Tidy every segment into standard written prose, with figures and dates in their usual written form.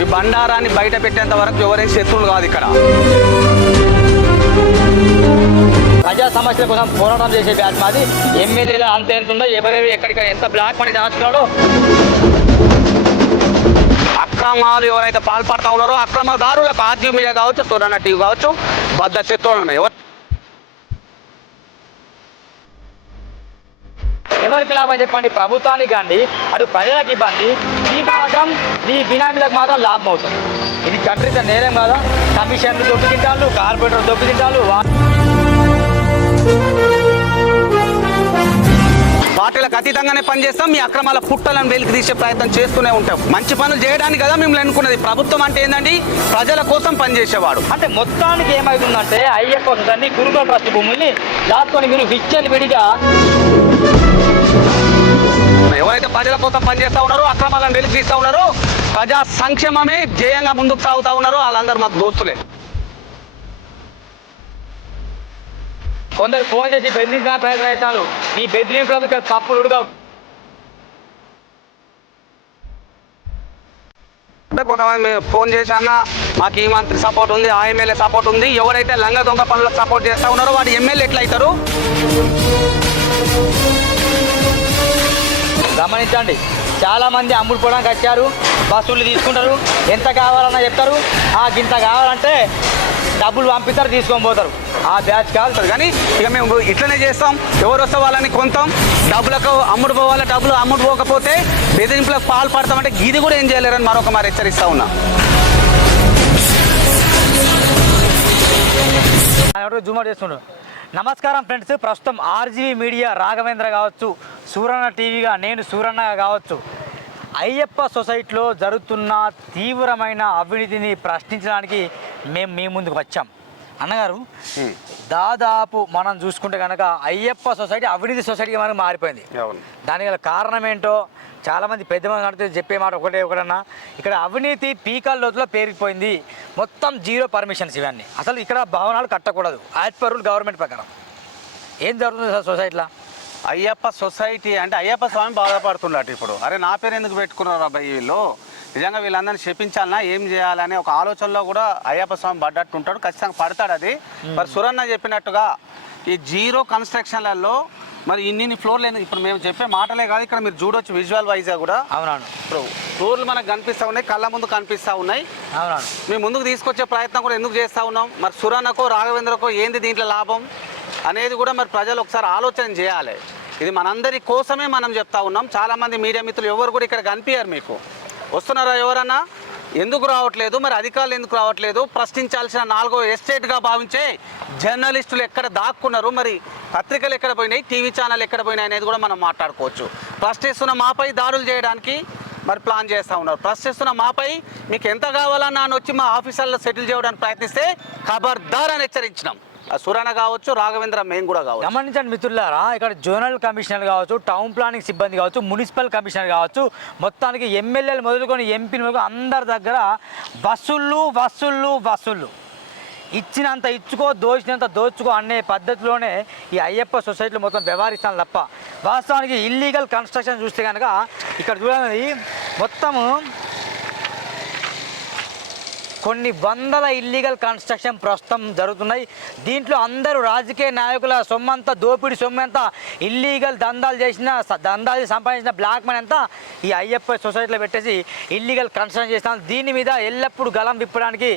ఈ బండారాన్ని బయట పెట్టేంత వరకు ఎవరైనా శత్రువులు కాదు ఇక్కడ. ప్రజా సమస్యల కోసం పోరాటం చేసే బ్యాచ్ మాది. ఎమ్మెల్యేలు అంత ఎంత ఉందో ఎవరెవరు ఎక్కడికి ఎంత బ్లాక్ మనీ దాచుకున్నాడో, అక్రమాలు ఎవరైతే పాల్పడతా ఉన్నారో అక్రమదారులకు ఆర్జీ మీడియా కావచ్చు, సురన్న టీవీ కావచ్చు, బద్ద శత్రువులు ఉన్నాయి. ఎవరికి లాభం చెప్పండి? ప్రభుత్వానికి కానీ అటు ప్రజలకు ఇబ్బంది, ఈ మాత్రం ఈ బినామీలకు మాత్రం లాభం అవుతుంది. ఇది కంట్రీతో నేరం కదా. కమిషన్లు దొబ్బి తింటారు, కార్పొరేటర్లు దొబ్బి తింటారు. పార్టీలకు అతీతంగానే పనిచేస్తాం. మీ అక్రమాల పుట్టలను వెలికి తీసే ప్రయత్నం చేస్తూనే ఉంటాం. మంచి పనులు చేయడానికి కదా మిమ్మల్ని అనుకున్నది. ప్రభుత్వం అంటే ఏంటండి? ప్రజల కోసం పనిచేసేవాడు. అంటే మొత్తానికి ఏమవుతుందంటే అయ్యప్ప దాన్ని గురుకుల ట్రస్ట్ భూముల్ని దాచుకొని మీరు విచ్చలు విడిగా ఎవరైతే ప్రజల కోసం పనిచేస్తూ ఉన్నారో, అక్రమాలను వెలికి తీస్తూ ఉన్నారో, ప్రజా సంక్షేమమే ధ్యేయంగా ముందుకు సాగుతూ ఉన్నారో వాళ్ళందరూ మాకు దోస్తులే. కొందరు ఫోన్ చేసి బెదిరించిన ప్రయత్నం చేస్తాను. నీ బెదిరింపులకు ఇక్కడ తప్పులు ఉడతావు. కొంతమంది ఫోన్ చేసి అన్న మాకు ఈ మంత్రి సపోర్ట్ ఉంది, ఆ ఎమ్మెల్యే సపోర్ట్ ఉంది. ఎవరైతే లంగ దొంగ పనులకు సపోర్ట్ చేస్తూ ఉన్నారో వాడు ఎమ్మెల్యే ఎట్లా అవుతారు? గమనించండి, చాలా మంది అమ్ముడుపోవడానికి వచ్చారు. బస్సులు తీసుకుంటారు, ఎంత కావాలన్నా చెప్తారు. ఇంత కావాలంటే డబ్బులు పంపిస్తారు, తీసుకొని పోతారు. ఆ బ్యాచ్ కాదు. కానీ ఇక మేము ఇట్లనే చేస్తాం. ఎవరు వస్తే వాళ్ళని కొంటాం. డబ్బులకు అమ్ముడు పోవాలి. డబ్బులు అమ్ముడు పోకపోతే బెదిరింపులకు పాల్పడతామంటే ఇది కూడా ఏం చేయలేరని మరొక మరి హెచ్చరిస్తా ఉన్నా. జూమర్ చేస్తుండ్రు. నమస్కారం ఫ్రెండ్స్. ప్రస్తుతం ఆర్జీవీ మీడియా రాఘవేంద్ర కావచ్చు, సూరన్న టీవీగా నేను సూరన్నగా కావచ్చు, అయ్యప్ప సొసైటీలో జరుగుతున్న తీవ్రమైన అవినీతిని ప్రశ్నించడానికి మేము మీ ముందుకు వచ్చాం. అన్నగారు, దాదాపు మనం చూసుకుంటే కనుక అయ్యప్ప సొసైటీ అవినీతి సొసైటీగా మనకు మారిపోయింది. దానికి గల కారణం ఏంటో చాలామంది పెద్దమంది అడిగితే చెప్పే మాట ఒకటన్నా, ఇక్కడ అవినీతి పీకల లోతులో పేరుకుపోయింది. మొత్తం జీరో పర్మిషన్స్ ఇవన్నీ. అసలు ఇక్కడ భవనాలు కట్టకూడదు యాజ్ పర్ రూల్ గవర్నమెంట్ ప్రకారం. ఏం జరుగుతుంది సార్ సొసైటీలో? అయ్యప్ప సొసైటీ అంటే అయ్యప్ప స్వామి బాధపడుతున్నాడు ఇప్పుడు. అరే నా పేరు ఎందుకు పెట్టుకున్నారు అబ్బాయి వీళ్ళు? నిజంగా వీళ్ళందరినీ చెప్పించాలన్నా ఏం చేయాలనే ఒక ఆలోచనలో కూడా అయ్యప్ప స్వామి పడ్డట్టు ఉంటాడు. ఖచ్చితంగా పడతాడు. అది మరి సురన్న చెప్పినట్టుగా ఈ జీరో కన్స్ట్రక్షన్లలో మరి ఇన్ని ఫ్లోర్లు ఎందుకు? ఇప్పుడు మేము చెప్పే మాటలే కాదు, ఇక్కడ మీరు చూడొచ్చు విజువల్ వైజ్గా కూడా. అవునవును, ఇప్పుడు ఫ్లోర్లు మనకు కనిపిస్తూ ఉన్నాయి, కళ్ళ ముందు కనిపిస్తూ ఉన్నాయి. అవునవును, మేము ముందుకు తీసుకొచ్చే ప్రయత్నం కూడా ఎందుకు చేస్తూ ఉన్నాం? మరి సురన్నకో రాఘవేంద్రకో ఏంది దీంట్లో లాభం అనేది కూడా మరి ప్రజలు ఒకసారి ఆలోచన చేయాలి. ఇది మనందరి కోసమే మనం చెప్తా ఉన్నాం. చాలామంది మీడియా మిత్రులు ఎవరు కూడా ఇక్కడ కనిపించారు. మీకు వస్తున్నారా ఎవరన్నా? ఎందుకు రావట్లేదు? మరి అధికారులు ఎందుకు రావట్లేదు? ప్రశ్నించాల్సిన 4వ ఎస్టేట్గా భావించే జర్నలిస్టులు ఎక్కడ దాక్కున్నారు? మరి పత్రికలు ఎక్కడ పోయినాయి? టీవీ ఛానల్ ఎక్కడ పోయినాయి అనేది కూడా మనం మాట్లాడుకోవచ్చు. ప్రశ్నిస్తున్న మాపై దాడులు చేయడానికి మరి ప్లాన్ చేస్తూ ఉన్నారు. ప్రశ్నిస్తున్న మాపై మీకు ఎంత కావాలన్నా అని వచ్చి మా ఆఫీసర్లో సెటిల్ చేయడానికి ప్రయత్నిస్తే ఖబర్దార్ అని హెచ్చరించినాం. సురన్న కావచ్చు, రాఘవేంద్ర మేము కూడా కావచ్చు. గమనించండి మిత్రులారా, ఇక్కడ జోనల్ కమిషనర్ కావచ్చు, టౌన్ ప్లానింగ్ సిబ్బంది కావచ్చు, మున్సిపల్ కమిషనర్ కావచ్చు, మొత్తానికి ఎమ్మెల్యేలు మొదలుకొని ఎంపీలు మొదలుకొని అందరి దగ్గర వసూళ్ళు ఇచ్చినంత ఇచ్చుకో, దోచినంత దోచుకో అనే పద్ధతిలోనే ఈ అయ్యప్ప సొసైటీలో మొత్తం వ్యవహరిస్తాను తప్ప వాస్తవానికి ఇల్లీగల్ కన్స్ట్రక్షన్ చూస్తే కనుక ఇక్కడ చూడండి మొత్తము కొన్ని వందల ఇల్లీగల్ కన్స్ట్రక్షన్ ప్రస్తుతం జరుగుతున్నాయి. దీంట్లో అందరూ రాజకీయ నాయకుల సొమ్మంతా, దోపిడీ సొమ్మంతా, ఇల్లీగల్ దందాలు సంపాదించిన బ్లాక్ మనీ అంతా ఈ అయ్యప్ప సొసైటీలో పెట్టేసి ఇల్లీగల్ కన్స్ట్రక్షన్ చేస్తాం. దీని మీద ఎల్లప్పుడూ గలం విప్పడానికి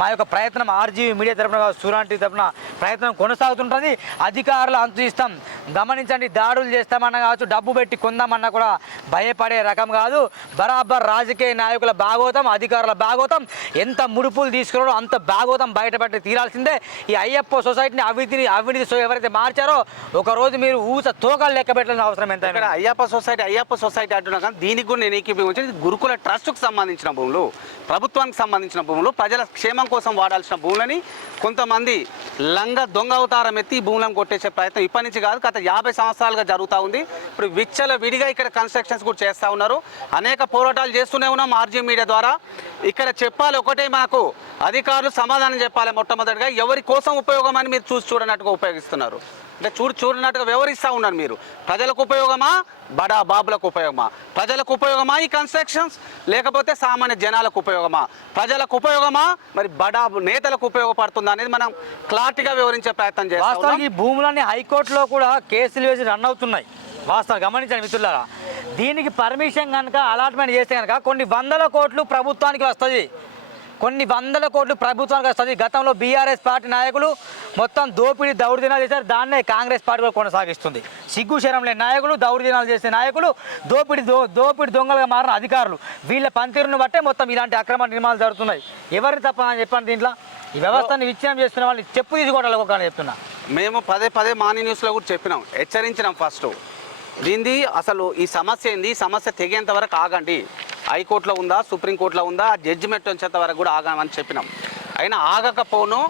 మా యొక్క ప్రయత్నం ఆర్జీవీ మీడియా తరఫున, సూరన్న టీవీ తరఫున ప్రయత్నం కొనసాగుతుంటుంది. అధికారులు అంతు ఇస్తాం. గమనించండి, దాడులు చేస్తామన్నా కావచ్చు, డబ్బు పెట్టి కొందామన్నా కూడా భయపడే రకం కాదు. బరాబర్ రాజకీయ నాయకుల భాగోతం, అధికారుల భాగోతం, ఎంత ముడుపులు తీసుకున్నారో అంత భాగోతం బయటపడి తీరాల్సిందే. ఈ అయ్యప్ప సొసైటీని అవినీతి ఎవరైతే మార్చారో ఒకరోజు మీరు తోకలు లెక్క పెట్టాల్సిన అవసరం ఎంత? ఇక్కడ అయ్యప్ప సొసైటీ అంటున్నా కానీ దీనికి కూడా నేను ఏకీభవించి గురుకుల ట్రస్ట్కు సంబంధించిన భూములు, ప్రభుత్వానికి సంబంధించిన భూములు, ప్రజల క్షేమం కోసం వాడాల్సిన భూములని కొంతమంది లంగ దొంగ అవతారం ఎత్తి ఈ భూములను కొట్టేసే ప్రయత్నం ఇప్పటి నుంచి కాదు, గత 50 సంవత్సరాలుగా జరుగుతూ ఉంది. ఇప్పుడు విచ్చల విడిగా ఇక్కడ కన్స్ట్రక్షన్స్ కూడా చేస్తూ ఉన్నారు. అనేక పోరాటాలు చేస్తూనే ఉన్నాం ఆర్జీ మీడియా ద్వారా. ఇక్కడ చెప్పాలి ఒకటే, మనకు అధికారులు సమాధానం చెప్పాలి. మొట్టమొదటిగా ఎవరి కోసం ఉపయోగం అని మీరు చూడనట్టుగా ఉపయోగిస్తున్నారు. అంటే చూడనట్టుగా వ్యవహరిస్తూ ఉన్నారు మీరు. ప్రజలకు ఉపయోగమా, బడా బాబులకు ఉపయోగమా? ప్రజలకు ఉపయోగమా ఈ కన్స్ట్రక్షన్స్, లేకపోతే సామాన్య జనాలకు ఉపయోగమా? ప్రజలకు ఉపయోగమా, మరి బడా నేతలకు ఉపయోగపడుతుందా అనేది మనం క్లారిటీగా వివరించే ప్రయత్నం చేస్తాం. వాస్తవానికి ఈ భూములన్నీ హైకోర్టులో కూడా కేసులు వేసి రన్ అవుతున్నాయి. వాస్తవం గమనించండి మిత్రులారా. దీనికి పర్మిషన్ కనుక అలాట్మెంట్ చేస్తే కనుక కొన్ని వందల కోట్లు ప్రభుత్వానికి వస్తుంది, కొన్ని వందల కోట్లు ప్రభుత్వానికి వస్తుంది. గతంలో బీఆర్ఎస్ పార్టీ నాయకులు మొత్తం దోపిడీ దౌర్జన్యాలు చేశారు, దాన్నే కాంగ్రెస్ పార్టీ కూడా కొనసాగిస్తుంది. సిగ్గు శరం లేని నాయకులు, దౌర్జన్యాలు చేసే నాయకులు, దోపిడీ దొంగలుగా మారిన అధికారులు, వీళ్ళ పనితీరును బట్టే మొత్తం ఇలాంటి అక్రమ నిర్మాణాలు జరుగుతున్నాయి. ఎవరిని తప్పని చెప్పండి దీంట్లో? ఈ వ్యవస్థను విచ్ఛిన్నం చేస్తున్న వాళ్ళని చెప్పు తీసుకోవడానికి ఒక చెప్తున్నా. మేము పదే మార్నింగ్ న్యూస్లో కూడా చెప్పినాం, హెచ్చరించినాం. ఫస్ట్ దీనిది అసలు ఈ సమస్య ఏంది, ఈ సమస్య తెగేంత వరకు ఆగండి. హైకోర్టులో ఉందా, సుప్రీంకోర్టులో ఉందా, జడ్జిమెంట్ వచ్చేంత వరకు కూడా ఆగామని చెప్పినాం. అయినా ఆగకపోను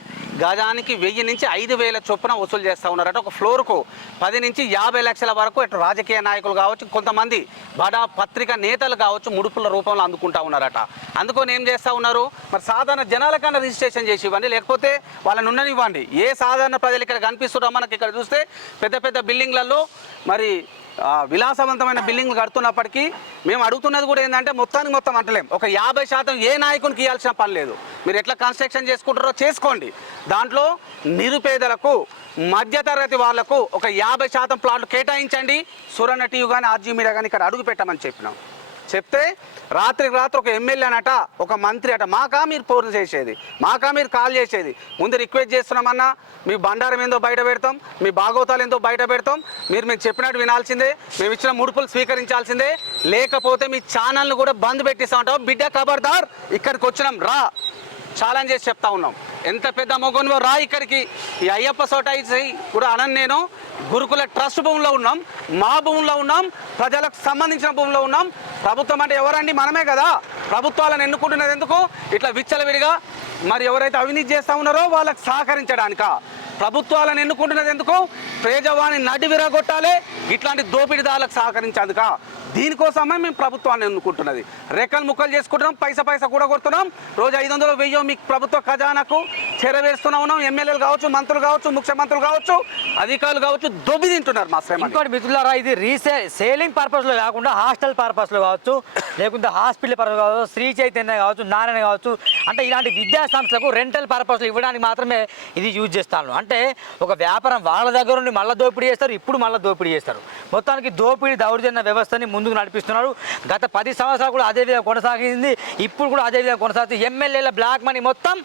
గజానికి 1000 నుంచి 5000 చొప్పున వసూలు చేస్తూ ఉన్నారట. ఒక ఫ్లోర్కు 10 నుంచి 50 లక్షల వరకు ఇటు రాజకీయ నాయకులు కావచ్చు, కొంతమంది బడా పత్రికా నేతలు కావచ్చు, ముడుపుల రూపంలో అందుకుంటా ఉన్నారట. అందుకొని ఏం చేస్తూ ఉన్నారు, మరి సాధారణ జనాలకన్నా రిజిస్ట్రేషన్ చేసి ఇవ్వండి, లేకపోతే వాళ్ళని ఉండనివ్వండి. ఏ సాధారణ ప్రజలు ఇక్కడ కనిపిస్తున్నారో మనకి ఇక్కడ చూస్తే పెద్ద పెద్ద బిల్డింగ్లలో మరి విలాసవంతమైన బిల్డింగ్లు కడుతున్నప్పటికీ మేము అడుగుతున్నది కూడా ఏంటంటే మొత్తానికి మొత్తం అంటలేం. ఒక 50% ఏ నాయకునికి ఇవ్వాల్సిన పని లేదు. మీరు ఎట్లా కన్స్ట్రక్షన్ చేసుకుంటారో చేసుకోండి. దాంట్లో నిరుపేదలకు, మధ్యతరగతి వాళ్లకు ఒక 50% ప్లాట్లు కేటాయించండి. సురన్న టీవీ కానీ ఆర్జీ మీడియా కానీ ఇక్కడ అడుగు పెట్టమని చెప్పినాం. చెప్తే రాత్రికి రాత్రి ఒక ఎమ్మెల్యే అనట, ఒక మంత్రి అట, మాకా మీరు ఫోన్ చేసేది, మాకా మీరు కాల్ చేసేది, ముందు రిక్వెస్ట్ చేస్తున్నామన్నా మీ బండారం ఏందో బయట పెడతాం, మీ భాగవతాలు ఏందో బయట పెడతాం, మేము చెప్పినట్టు వినాల్సిందే, మేము ఇచ్చిన ముడుపులు స్వీకరించాల్సిందే, లేకపోతే మీ ఛానల్ను కూడా బంద్ పెట్టిస్తామంటాం. బిడ్డ ఖబర్దార్, ఇక్కడికి వచ్చినాం రా, ఛాలెంజ్ చేసి చెప్తా ఉన్నాం. ఎంత పెద్ద మొగనువో రా ఇక్కడికి. ఈ అయ్యప్ప సొసైటీ కూడా అనని నేను గురుకుల ట్రస్ట్ భూములో ఉన్నాం, మా భూముల్లో ఉన్నాం, ప్రజలకు సంబంధించిన భూములో ఉన్నాం. ప్రభుత్వం అంటే ఎవరండి? మనమే కదా. ప్రభుత్వాలను ఎన్నుకుంటున్నది ఎందుకు? ఇట్లా విచ్చలవిడిగా మరి ఎవరైతే అవినీతి చేస్తూ ఉన్నారో వాళ్ళకి సహకరించడానిక. ప్రభుత్వాలను ఎన్నుకుంటున్నది ఎందుకు? పేదవాణి నడి విరగొట్టాలి, ఇట్లాంటి దోపిడీదారులకు సహకరించేందుక. దీనికోసమే మేము ప్రభుత్వాన్ని ఎన్నుకుంటున్నది. రెక్కలు ముక్కలు చేసుకుంటున్నాం, పైసా కూడా కొడుతున్నాం. రోజు 500 1000 మీకు ప్రభుత్వ ఖజానాకు చేరవేస్తున్నా ఉన్నాం. ఎమ్మెల్యేలు కావచ్చు, మంత్రులు కావచ్చు, ముఖ్యమంత్రులు కావచ్చు, అధికారులు కావచ్చు, దొబ్బి తింటున్నారు మా శ్రమ. ఇంకోటి మిత్రులారా, ఇది సేలింగ్ పర్పస్లో కాకుండా హాస్టల్ పర్పస్లో కావచ్చు, లేకుంటే హాస్పిటల్ పర్పస్ కావచ్చు, శ్రీ చైతన్య కావచ్చు, నారాయణ కావచ్చు, అంటే ఇలాంటి విద్యా సంస్థలకు రెంటల్ పర్పస్లో ఇవ్వడానికి మాత్రమే ఇది యూజ్ చేస్తాను. అంటే ఒక వ్యాపారం వాళ్ళ దగ్గర నుండి మళ్ళీ దోపిడీ చేస్తారు, ఇప్పుడు మళ్ళీ దోపిడీ చేస్తారు. మొత్తానికి దోపిడీ దౌర్జన్య వ్యవస్థని ముందుకు నడిపిస్తున్నారు. గత 10 సంవత్సరాలు కూడా అదే విధంగా కొనసాగింది, ఇప్పుడు కూడా అదే విధంగా కొనసాగుతుంది. ఎమ్మెల్యేల బ్లాక్ మనీ మొత్తం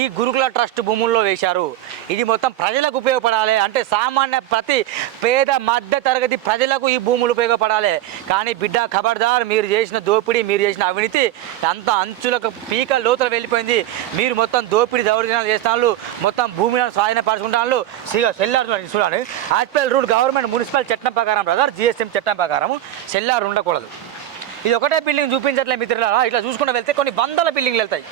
ఈ గురుకుల ట్రస్ట్ భూముల్లో వేశారు. ఇది మొత్తం ప్రజలకు ఉపయోగపడాలి, అంటే సామాన్య ప్రతి పేద మధ్య తరగతి ప్రజలకు ఈ భూములు ఉపయోగపడాలి. కానీ బిడ్డ ఖబర్దార్, మీరు చేసిన దోపిడీ, మీరు చేసిన అవినీతి అంత అంచులకు పీక లోతులు వెళ్ళిపోయింది. మీరు మొత్తం దోపిడీ దౌర్జన్యాలు చేస్తున్నారు, మొత్తం భూమిని స్వాధీనపరుచుకుంటున్నారు. సెల్లార్ చూడండి, యాజ్ రూల్ గవర్నమెంట్ మున్సిపల్ చట్టం ప్రకారం బ్రదర్, జిఎస్ఎం చట్టం ప్రకారం సెల్లార్ ఉండకూడదు. ఇది ఒకటే బిల్డింగ్ చూపించట్లే మిత్రులారా. ఇట్లా చూసుకుంటూ వెళ్తే కొన్ని వందల బిల్డింగ్లు వెళ్తాయి.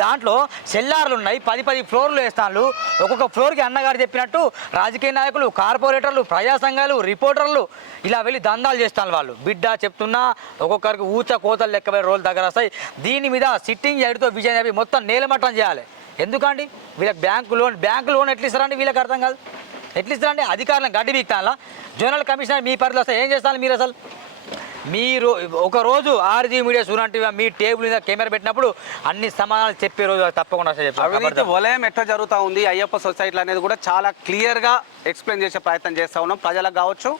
దాంట్లో సెల్లార్లు ఉన్నాయి, 10 ఫ్లోర్లు వేస్తాను. ఒక్కొక్క ఫ్లోర్కి అన్నగారు చెప్పినట్టు రాజకీయ నాయకులు, కార్పొరేటర్లు, ప్రజా సంఘాలు, రిపోర్టర్లు ఇలా వెళ్ళి దందాలు చేస్తాను వాళ్ళు. బిడ్డ చెప్తున్నా, ఒక్కొక్కరికి ఊచ కోతలు లెక్కబడే రోజుల దగ్గర వస్తాయి. దీని మీద సిట్టింగ్ జడ్జితో విజయం చెప్పి మొత్తం నేలమట్టం చేయాలి. ఎందుకండి వీళ్ళకి బ్యాంకు లోన్ ఎట్లా ఇస్తారండి? వీళ్ళకి అర్థం కాదు. ఎట్లా ఇస్తారండి? అధికారులను గడ్డి బీక్తాలా? జోనల్ కమిషనర్ మీ పరిధిలో వస్తే ఏం చేస్తాను మీరు? అసలు మీరు ఒకరోజు ఆర్జీ మీడియా చూడండి, మీ టేబుల్ మీద కెమెరా పెట్టినప్పుడు అన్ని సమాధానాలు చెప్పే రోజు తప్పకుండా అవినీతి వలయం ఎట్లా జరుగుతూ ఉంది అయ్యప్ప సొసైటీలు అనేది కూడా చాలా క్లియర్గా ఎక్స్ప్లెయిన్ చేసే ప్రయత్నం చేస్తూ ఉన్నాం. ప్రజలకు కావచ్చు,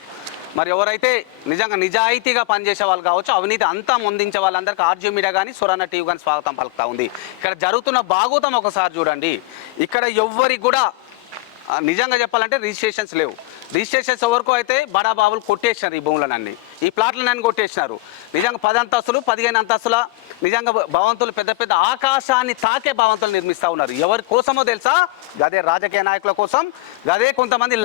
మరి ఎవరైతే నిజంగా నిజాయితీగా పనిచేసే వాళ్ళు కావచ్చు, అవినీతి అంతా ముందించే వాళ్ళందరికీ ఆర్జీ మీడియా కానీ, సురన్న టీవీ కానీ స్వాగతం పలుకుతూ ఉంది. ఇక్కడ జరుగుతున్న భాగోతం ఒకసారి చూడండి. ఇక్కడ ఎవ్వరికి కూడా నిజంగా చెప్పాలంటే రిజిస్ట్రేషన్స్ లేవు. రిజిస్ట్రేషన్స్ ఎవరికో అయితే బడా బాబులు కొట్టేసినారు ఈ భూములనన్నీ, ఈ ప్లాట్లన్నీ కొట్టేసినారు. నిజంగా 10 అంతస్తులు 15 అంతస్తుల నిజంగా భవంతులు, పెద్ద పెద్ద ఆకాశాన్ని తాకే భవంతులు నిర్మిస్తూ ఉన్నారు. ఎవరి కోసమో తెలుసా? గదే రాజకీయ నాయకుల కోసం, గదే కొంతమంది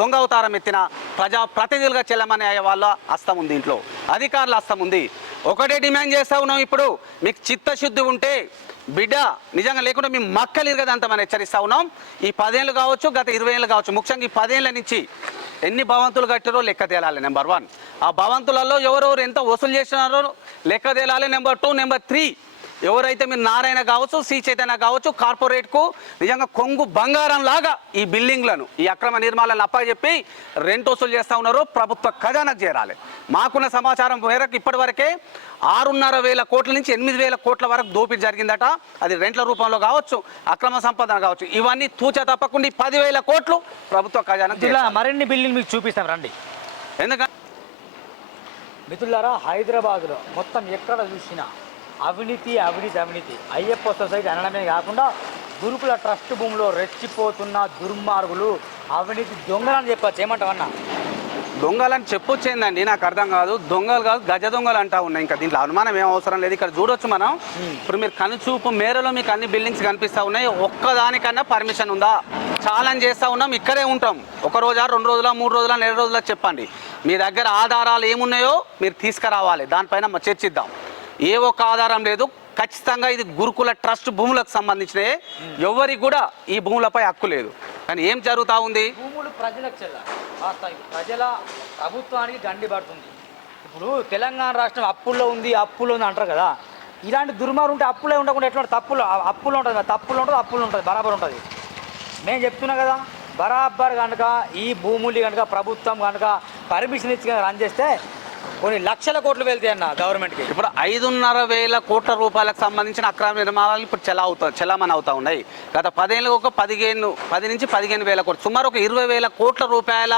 దొంగ అవతారం ఎత్తిన ప్రజాప్రతినిధులుగా చెల్లమని అయ్యే వాళ్ళ హస్తం ఉంది, ఇంట్లో అధికారుల హస్తం ఉంది. ఒకటే డిమాండ్ చేస్తూ ఉన్నాం, ఇప్పుడు మీకు చిత్తశుద్ధి ఉంటే బిడ్డ నిజంగా లేకుండా మీ మక్కలు ఇరగదంతా మనం హెచ్చరిస్తూ ఉన్నాం. ఈ 10 ఏళ్ళు కావచ్చు, గత 20 ఏళ్ళు కావచ్చు, ముఖ్యంగా ఈ 10 ఏళ్ళ నుంచి ఎన్ని భవంతులు కట్టారో లెక్క తేలాలి. నెంబర్ 1, ఆ భవంతులలో ఎవరెవరు ఎంత వసూలు చేసినారో లెక్క తేలాలి. నెంబర్ 2, నెంబర్ 3, ఎవరైతే మీరు నారాయణ కావచ్చు, శ్రీ చైతన్య కావచ్చు, కార్పొరేట్కు నిజంగా కొంగు బంగారం లాగా ఈ బిల్డింగ్లను, ఈ అక్రమ నిర్మాణాలను అప్పచెప్పి రెంట్ వసూలు చేస్తూ ఉన్నారో ప్రభుత్వ ఖజానాకు చేరాలి. మాకున్న సమాచారం మేరకు ఇప్పటివరకే 6,500 కోట్ల నుంచి 8,000 కోట్ల వరకు దోపిడీ జరిగిందట. అది రెంట్ల రూపంలో కావచ్చు, అక్రమ సంపాదన కావచ్చు. ఇవన్నీ తూచా తప్పకుండా 10,000 కోట్లు ప్రభుత్వ ఖజానాకు ఇలా మరిన్ని బిల్డింగ్ మీకు చూపిస్తాం రండి. ఎందుకంటే మిత్రులారా, హైదరాబాద్లో మొత్తం ఎక్కడ చూసినా అవినీతి అవినీతి అవినీతి. అయ్యప్ప సొసైటీ అనడమే కాకుండా గురుకుల ట్రస్ట్ భూమిలో రెచ్చిపోతున్న దుర్మార్గులు, అవినీతి దొంగలని చెప్పచ్చు. ఏమంటావన్నా? దొంగలని చెప్పొచ్చేందండి, నాకు అర్థం కాదు. దొంగలు కాదు, గజ దొంగలు అంటా ఉన్నాయి. ఇంకా దీంట్లో అనుమానం ఏం అవసరం లేదు. ఇక్కడ చూడొచ్చు మనం. ఇప్పుడు మీరు కనుచూపు మేరలో మీకు అన్ని బిల్డింగ్స్ కనిపిస్తూ ఉన్నాయి. ఒక్కదానికన్నా పర్మిషన్ ఉందా? ఛాలెంజ్ చేస్తూ ఉన్నాం. ఇక్కడే ఉంటాం. 1 రోజా, 2 రోజుల, 3 రోజుల, 4 రోజుల చెప్పండి. మీ దగ్గర ఆధారాలు ఏమున్నాయో మీరు తీసుకురావాలి. దానిపైన చర్చిద్దాం. ఏ ఒక్క ఆధారం లేదు. ఖచ్చితంగా ఇది గురుకుల ట్రస్ట్ భూములకు సంబంధించినవి. ఎవరికి కూడా ఈ భూములపై హక్కు లేదు. కానీ ఏం జరుగుతూ ఉంది? భూములు ప్రజలకు ప్రజల ప్రభుత్వానికి గండి పడుతుంది. ఇప్పుడు తెలంగాణ రాష్ట్రం అప్పుల్లో ఉంది అంటారు కదా. ఇలాంటి దుర్మార్గం ఉంటే అప్పులే ఉండకుండా ఎట్లా అప్పులు ఉంటుంది, అప్పులు ఉంటుంది, బరాబర్ ఉంటుంది. నేను చెప్తున్నా కదా, బరాబర్ కనుక ఈ భూములు కనుక ప్రభుత్వం కనుక పర్మిషన్ ఇచ్చి కనుక రన్ చేస్తే కొన్ని లక్షల కోట్లు వెళ్తాయి అన్న గవర్నమెంట్కి. ఇప్పుడు 5,500 కోట్ల రూపాయలకు సంబంధించిన అక్రమ నిర్మాణాలు ఇప్పుడు చలామణి అవుతా ఉన్నాయి. గత 10 ఏళ్ళకు ఒక 10 నుంచి 15,000 కోట్లు, సుమారు ఒక 20,000 కోట్ల రూపాయల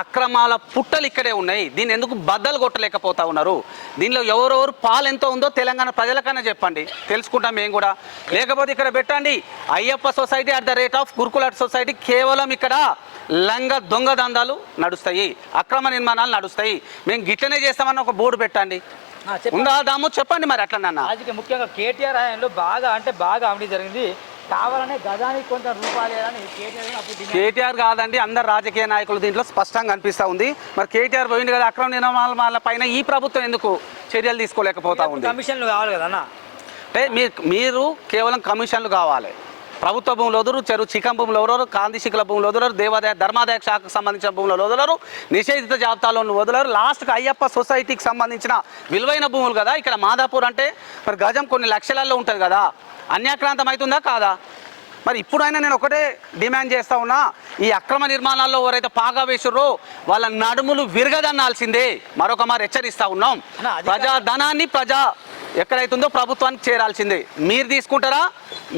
అక్రమాల పుట్టలు ఇక్కడే ఉన్నాయి. దీన్ని ఎందుకు బద్దలు కొట్టలేకపోతా ఉన్నారు? దీనిలో ఎవరెవరు పాలు ఎంతో ఉందో తెలంగాణ ప్రజలకన్నా చెప్పండి, తెలుసుకుంటాం మేము కూడా. లేకపోతే ఇక్కడ పెట్టండి Ayyappa society at the rate of గురుకుల సొసైటీ. కేవలం ఇక్కడ లంగ దొంగ దందాలు నడుస్తాయి, అక్రమ నిర్మాణాలు నడుస్తాయి. మేము గిట్లనే చేస్తామని ఒక బోర్డు పెట్టండి. ఉందా దాము? చెప్పండి మరి. అట్లా నాన్న ముఖ్యంగా కేటీఆర్ హయాంలో బాగా అవినీతి జరిగింది. కావాలనే గజానికి కొంత రూపాయలు కేటీఆర్ కాదండి, అందరు రాజకీయ నాయకులు దీంట్లో స్పష్టంగా అనిపిస్తూ ఉంది. మరి కేటీఆర్ పోయింది కదా, అక్రమ నిర్మాణాల పైన ఈ ప్రభుత్వం ఎందుకు చర్యలు తీసుకోలేకపోతా ఉంది? కమిషన్లు కావాలి కదా అన్న. అంటే మీరు కేవలం కమిషన్లు కావాలి. ప్రభుత్వ భూములు వదలరు, చెరువు చికం భూములు వదలరు, కాంతి శిఖల భూములు వదలరు, ధర్మాదాయ శాఖకు సంబంధించిన భూములు వదలరు, నిషేధిత జాబితాలో వదలరు. లాస్ట్కి అయ్యప్ప సొసైటీకి సంబంధించిన విలువైన భూములు కదా. ఇక్కడ మాదాపూర్ అంటే మరి గజం కొన్ని లక్షలలో ఉంటుంది కదా. అన్యాక్రాంతం అవుతుందా కాదా? మరి ఇప్పుడైనా నేను ఒకటే డిమాండ్ చేస్తా ఉన్నా, ఈ అక్రమ నిర్మాణాల్లో ఎవరైతే పాగా వేసారో వాళ్ళ నడుములు విరగదన్నాల్సిందే. మరొక మారు హెచ్చరిస్తా ఉన్నాం. ప్రజా ధనాన్ని ఎక్కడైతుందో ప్రభుత్వానికి చేరాల్సిందే. మీరు తీసుకుంటారా,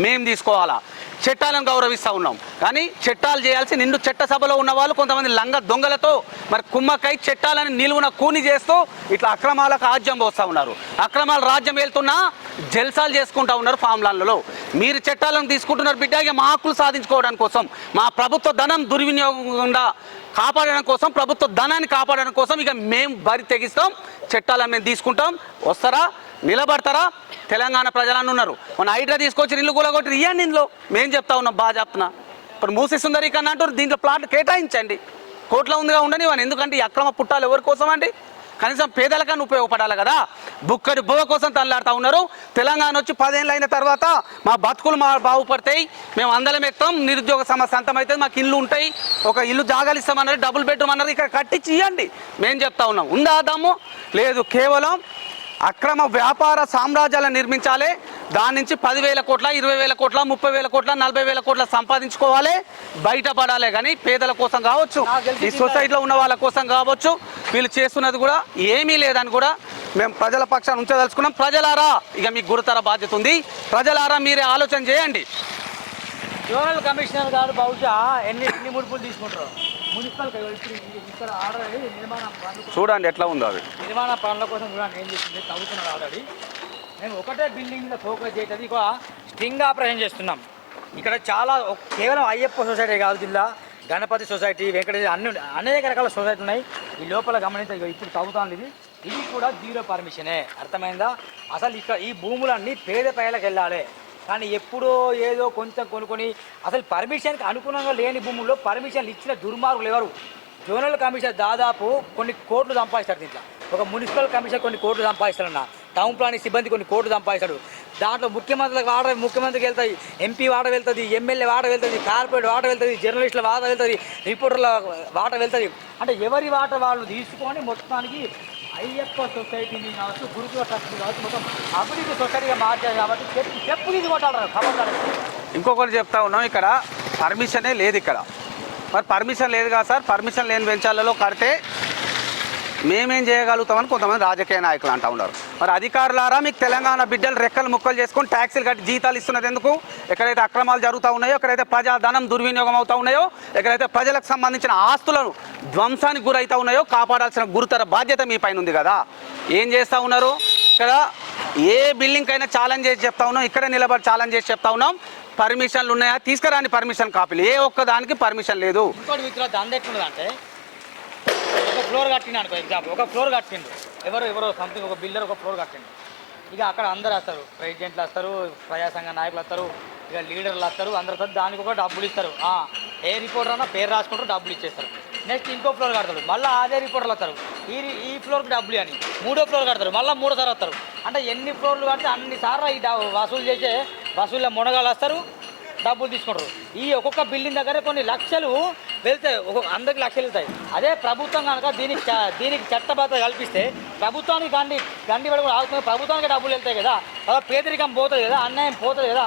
మేము తీసుకోవాలా? చట్టాలను గౌరవిస్తూ ఉన్నాం. కానీ చట్టాలు చేయాల్సి నిండు చట్టసభలో ఉన్న వాళ్ళు కొంతమంది లంగ దొంగలతో మరి కుమ్మకై చట్టాలను నిలువున కూని చేస్తూ ఇట్లా అక్రమాలకు ఆజ్యం పోస్తూ ఉన్నారు. అక్రమాలు రాజ్యం వెళ్తున్నా జల్సాలు చేసుకుంటూ ఉన్నారు ఫామ్లాన్లలో. మీరు చట్టాలను తీసుకుంటున్నారు బిడ్డ, మా హక్కులు సాధించుకోవడానికి కోసం, మా ప్రభుత్వ ధనం దుర్వినియోగంగా కాపాడడం కోసం, ప్రభుత్వ ధనాన్ని కాపాడడం కోసం ఇక మేము బరి తెగిస్తాం. చట్టాలను మేము తీసుకుంటాం. వస్తారా, నిలబడతారా? తెలంగాణ ప్రజలను ఉన్నారు. మన హైడ్రా తీసుకొచ్చి ఇల్లు కూలగొట్టి ఇవ్వండి. ఇందులో మేము చెప్తా ఉన్నాం, బాగా చెప్తున్నా. ఇప్పుడు మూసి సుందరీకరణ అంటారు, దీంట్లో ప్లాట్ కేటాయించండి. కోట్ల ఉందిగా ఉండని ఇవ్వండి. ఎందుకంటే ఈ అక్రమ పుట్టాలు ఎవరి కోసం అండి? కనీసం పేదలకన్నా ఉపయోగపడాలి కదా. బుక్కడి బువ్వ కోసం తల్లాడుతూ ఉన్నారు. తెలంగాణ వచ్చి 10 ఏళ్ళు అయిన తర్వాత మా బతుకులు బాగుపడతాయి, మేము అందరం ఎక్కుతాం, నిరుద్యోగ సమస్య అంతమవుతుంది, మాకు ఇల్లు ఉంటాయి, ఒక ఇల్లు జాగాలు ఇస్తామన్నారు, డబుల్ బెడ్రూమ్ అన్నారు, ఇక్కడ కట్టించి ఇవ్వండి. మేము చెప్తా ఉన్నాం. ఉందా దమ్ము? లేదు. కేవలం అక్రమ వ్యాపార సామ్రాజ్యాలను నిర్మించాలి. దాని నుంచి 10,000 కోట్ల, 20,000 కోట్ల, 30,000 కోట్ల, 40,000 కోట్ల సంపాదించుకోవాలి, బయటపడాలి. కానీ పేదల కోసం కావచ్చు, ఈ సొసైటీలో ఉన్న వాళ్ళ కోసం కావచ్చు, వీళ్ళు చేస్తున్నది కూడా ఏమీ లేదని కూడా మేము ప్రజల పక్షాన్ని ఉంచదలుచుకున్నాం. ప్రజలారా, ఇక మీకు గురుతర బాధ్యత ఉంది. ప్రజలారా, మీరే ఆలోచన చేయండి. జోనల్ కమిషనర్ గారు బహుశా ఎన్ని ముడుపులు తీసుకుంటారు? మున్సిపల్ ఇక్కడ ఆర్డర్ నిర్మాణ పనులు చూడండి ఎట్లా ఉందో. అది నిర్మాణ పనుల కోసం చూడండి ఏం చేస్తుంది, తవ్వుతున్నారు ఆల్రెడీ. మేము ఒకటే బిల్డింగ్ మీద ఫోకస్ చేయటది, ఒక స్ట్రింగ్ ఆపరేషన్ చేస్తున్నాం. ఇక్కడ చాలా కేవలం అయ్యప్ప సొసైటీ కాదు, జిల్లా గణపతి సొసైటీ, వెంకటేశ్వర, అనేక రకాల సొసైటీ ఉన్నాయి. ఈ లోపల గమనించే ఇప్పుడు తవ్వుతాను. ఇది కూడా 0 పర్మిషనే. అర్థమైందా? అసలు ఇక్కడ ఈ భూములన్నీ పేద ప్రజలకు వెళ్ళాలి. కానీ ఎప్పుడో ఏదో కొంచెం కొనుక్కొని అసలు పర్మిషన్కి అనుగుణంగా లేని భూముల్లో పర్మిషన్లు ఇచ్చిన దుర్మార్గులు ఎవరు? జోనల్ కమిషనర్ దాదాపు కొన్ని కోట్లు సంపాదిస్తాడు. దీంట్లో ఒక మున్సిపల్ కమిషనర్ కొన్ని కోట్లు సంపాదిస్తాడన్న, టౌన్ ప్లానింగ్ సిబ్బంది కొన్ని కోట్లు సంపాదిస్తాడు. దాంట్లో ముఖ్యమంత్రికి వెళ్తాయి, ఎంపీ వాట వెళ్తుంది, ఎమ్మెల్యే వాట వెళ్తుంది, కార్పొరేట్ వాట వెళ్తుంది, జర్నలిస్టుల వాట వెళ్తుంది, రిపోర్టర్ల వాట వెళ్తుంది. అంటే ఎవరి వాట వాళ్ళు తీసుకొని మొత్తానికి అయ్యప్ప సొసైటీని కావచ్చు, గురుకుల ట్రస్ట్ని కావచ్చు, మొత్తం అభివృద్ధి సొసైటీగా మార్చారు కాబట్టి చెప్పు తీసి కొట్టాలి ఖబర్దారు. ఇంకొకటి చెప్తా ఉన్నాం, ఇక్కడ పర్మిషనే లేదు ఇక్కడ. మరి పర్మిషన్ లేదు కదా సార్, పర్మిషన్ లేని వెంచాలలో కడితే మేమేం చేయగలుగుతామని కొంతమంది రాజకీయ నాయకులు అంటూ ఉన్నారు. మరి అధికారులారా, మీకు తెలంగాణ బిడ్డలు రెక్కలు ముక్కలు చేసుకొని ట్యాక్సీలు కట్టి జీతాలు ఇస్తున్నది ఎందుకు? ఎక్కడైతే అక్రమాలు జరుగుతూ ఉన్నాయో, ఎక్కడైతే ప్రజాధనం దుర్వినియోగం అవుతూ ఉన్నాయో, ఎక్కడైతే ప్రజలకు సంబంధించిన ఆస్తులను ధ్వంసానికి గురవుతూ ఉన్నాయో కాపాడాల్సిన గురుతర బాధ్యత మీ పైన ఉంది కదా. ఏం చేస్తూ ఉన్నారు? ఇక్కడ ఏ బిల్డింగ్ అయినా ఛాలెంజ్ చేసి చెప్తా ఉన్నాం, ఇక్కడ నిలబడి ఛాలెంజ్ చేసి చెప్తా ఉన్నాం. పర్మిషన్లు ఉన్నాయా? తీసుకురాని పర్మిషన్ కాపీలు. ఏ ఒక్క దానికి పర్మిషన్ లేదు. ఇంకోటి మిత్రులు దంద ఎట్లుందంటే, ఒక ఫ్లోర్ కట్టిండు అనుకో, ఎగ్జాంపుల్ ఒక ఫ్లోర్ కట్టిండు, ఎవరో సంథింగ్ ఒక బిల్డర్ ఒక ఫ్లోర్ కట్టిండు. ఇక అక్కడ అందరు వస్తారు, ప్రెసిడెంట్లు వస్తారు, ప్రజా సంఘ నాయకులు వస్తారు, ఇక లీడర్లు వస్తారు, అందరు దానికి ఒక డబ్బులు ఇస్తారు. ఏ రిపోర్టర్ అన్నా పేరు రాసుకుంటారు, డబ్బులు ఇచ్చేస్తారు. నెక్స్ట్ ఇంకో ఫ్లోర్ కడతారు, మళ్ళీ అదే రిపోర్టర్లు వస్తారు, ఈ ఫ్లోర్కి డబ్బులు అని మూడో ఫ్లోర్ కడతారు, మళ్ళీ మూడోసారి వస్తారు. అంటే ఎన్ని ఫ్లోర్లు కడితే అన్ని సార్లు ఈ వసూలు చేసే వసూళ్ళ మునగాలు వస్తారు, డబ్బులు తీసుకుంటారు. ఈ ఒక్కొక్క బిల్డింగ్ దగ్గర కొన్ని లక్షలు వెళ్తాయి, అందరికి లక్షలు వెళ్తాయి. అదే ప్రభుత్వం కనుక దీనికి చట్టబద్ధత కల్పిస్తే ప్రభుత్వానికి గండి పడి కూడా ఆగుతుంది, ప్రభుత్వానికి డబ్బులు వెళ్తాయి కదా, పేదరికం పోతుంది కదా, అన్యాయం పోతుంది కదా.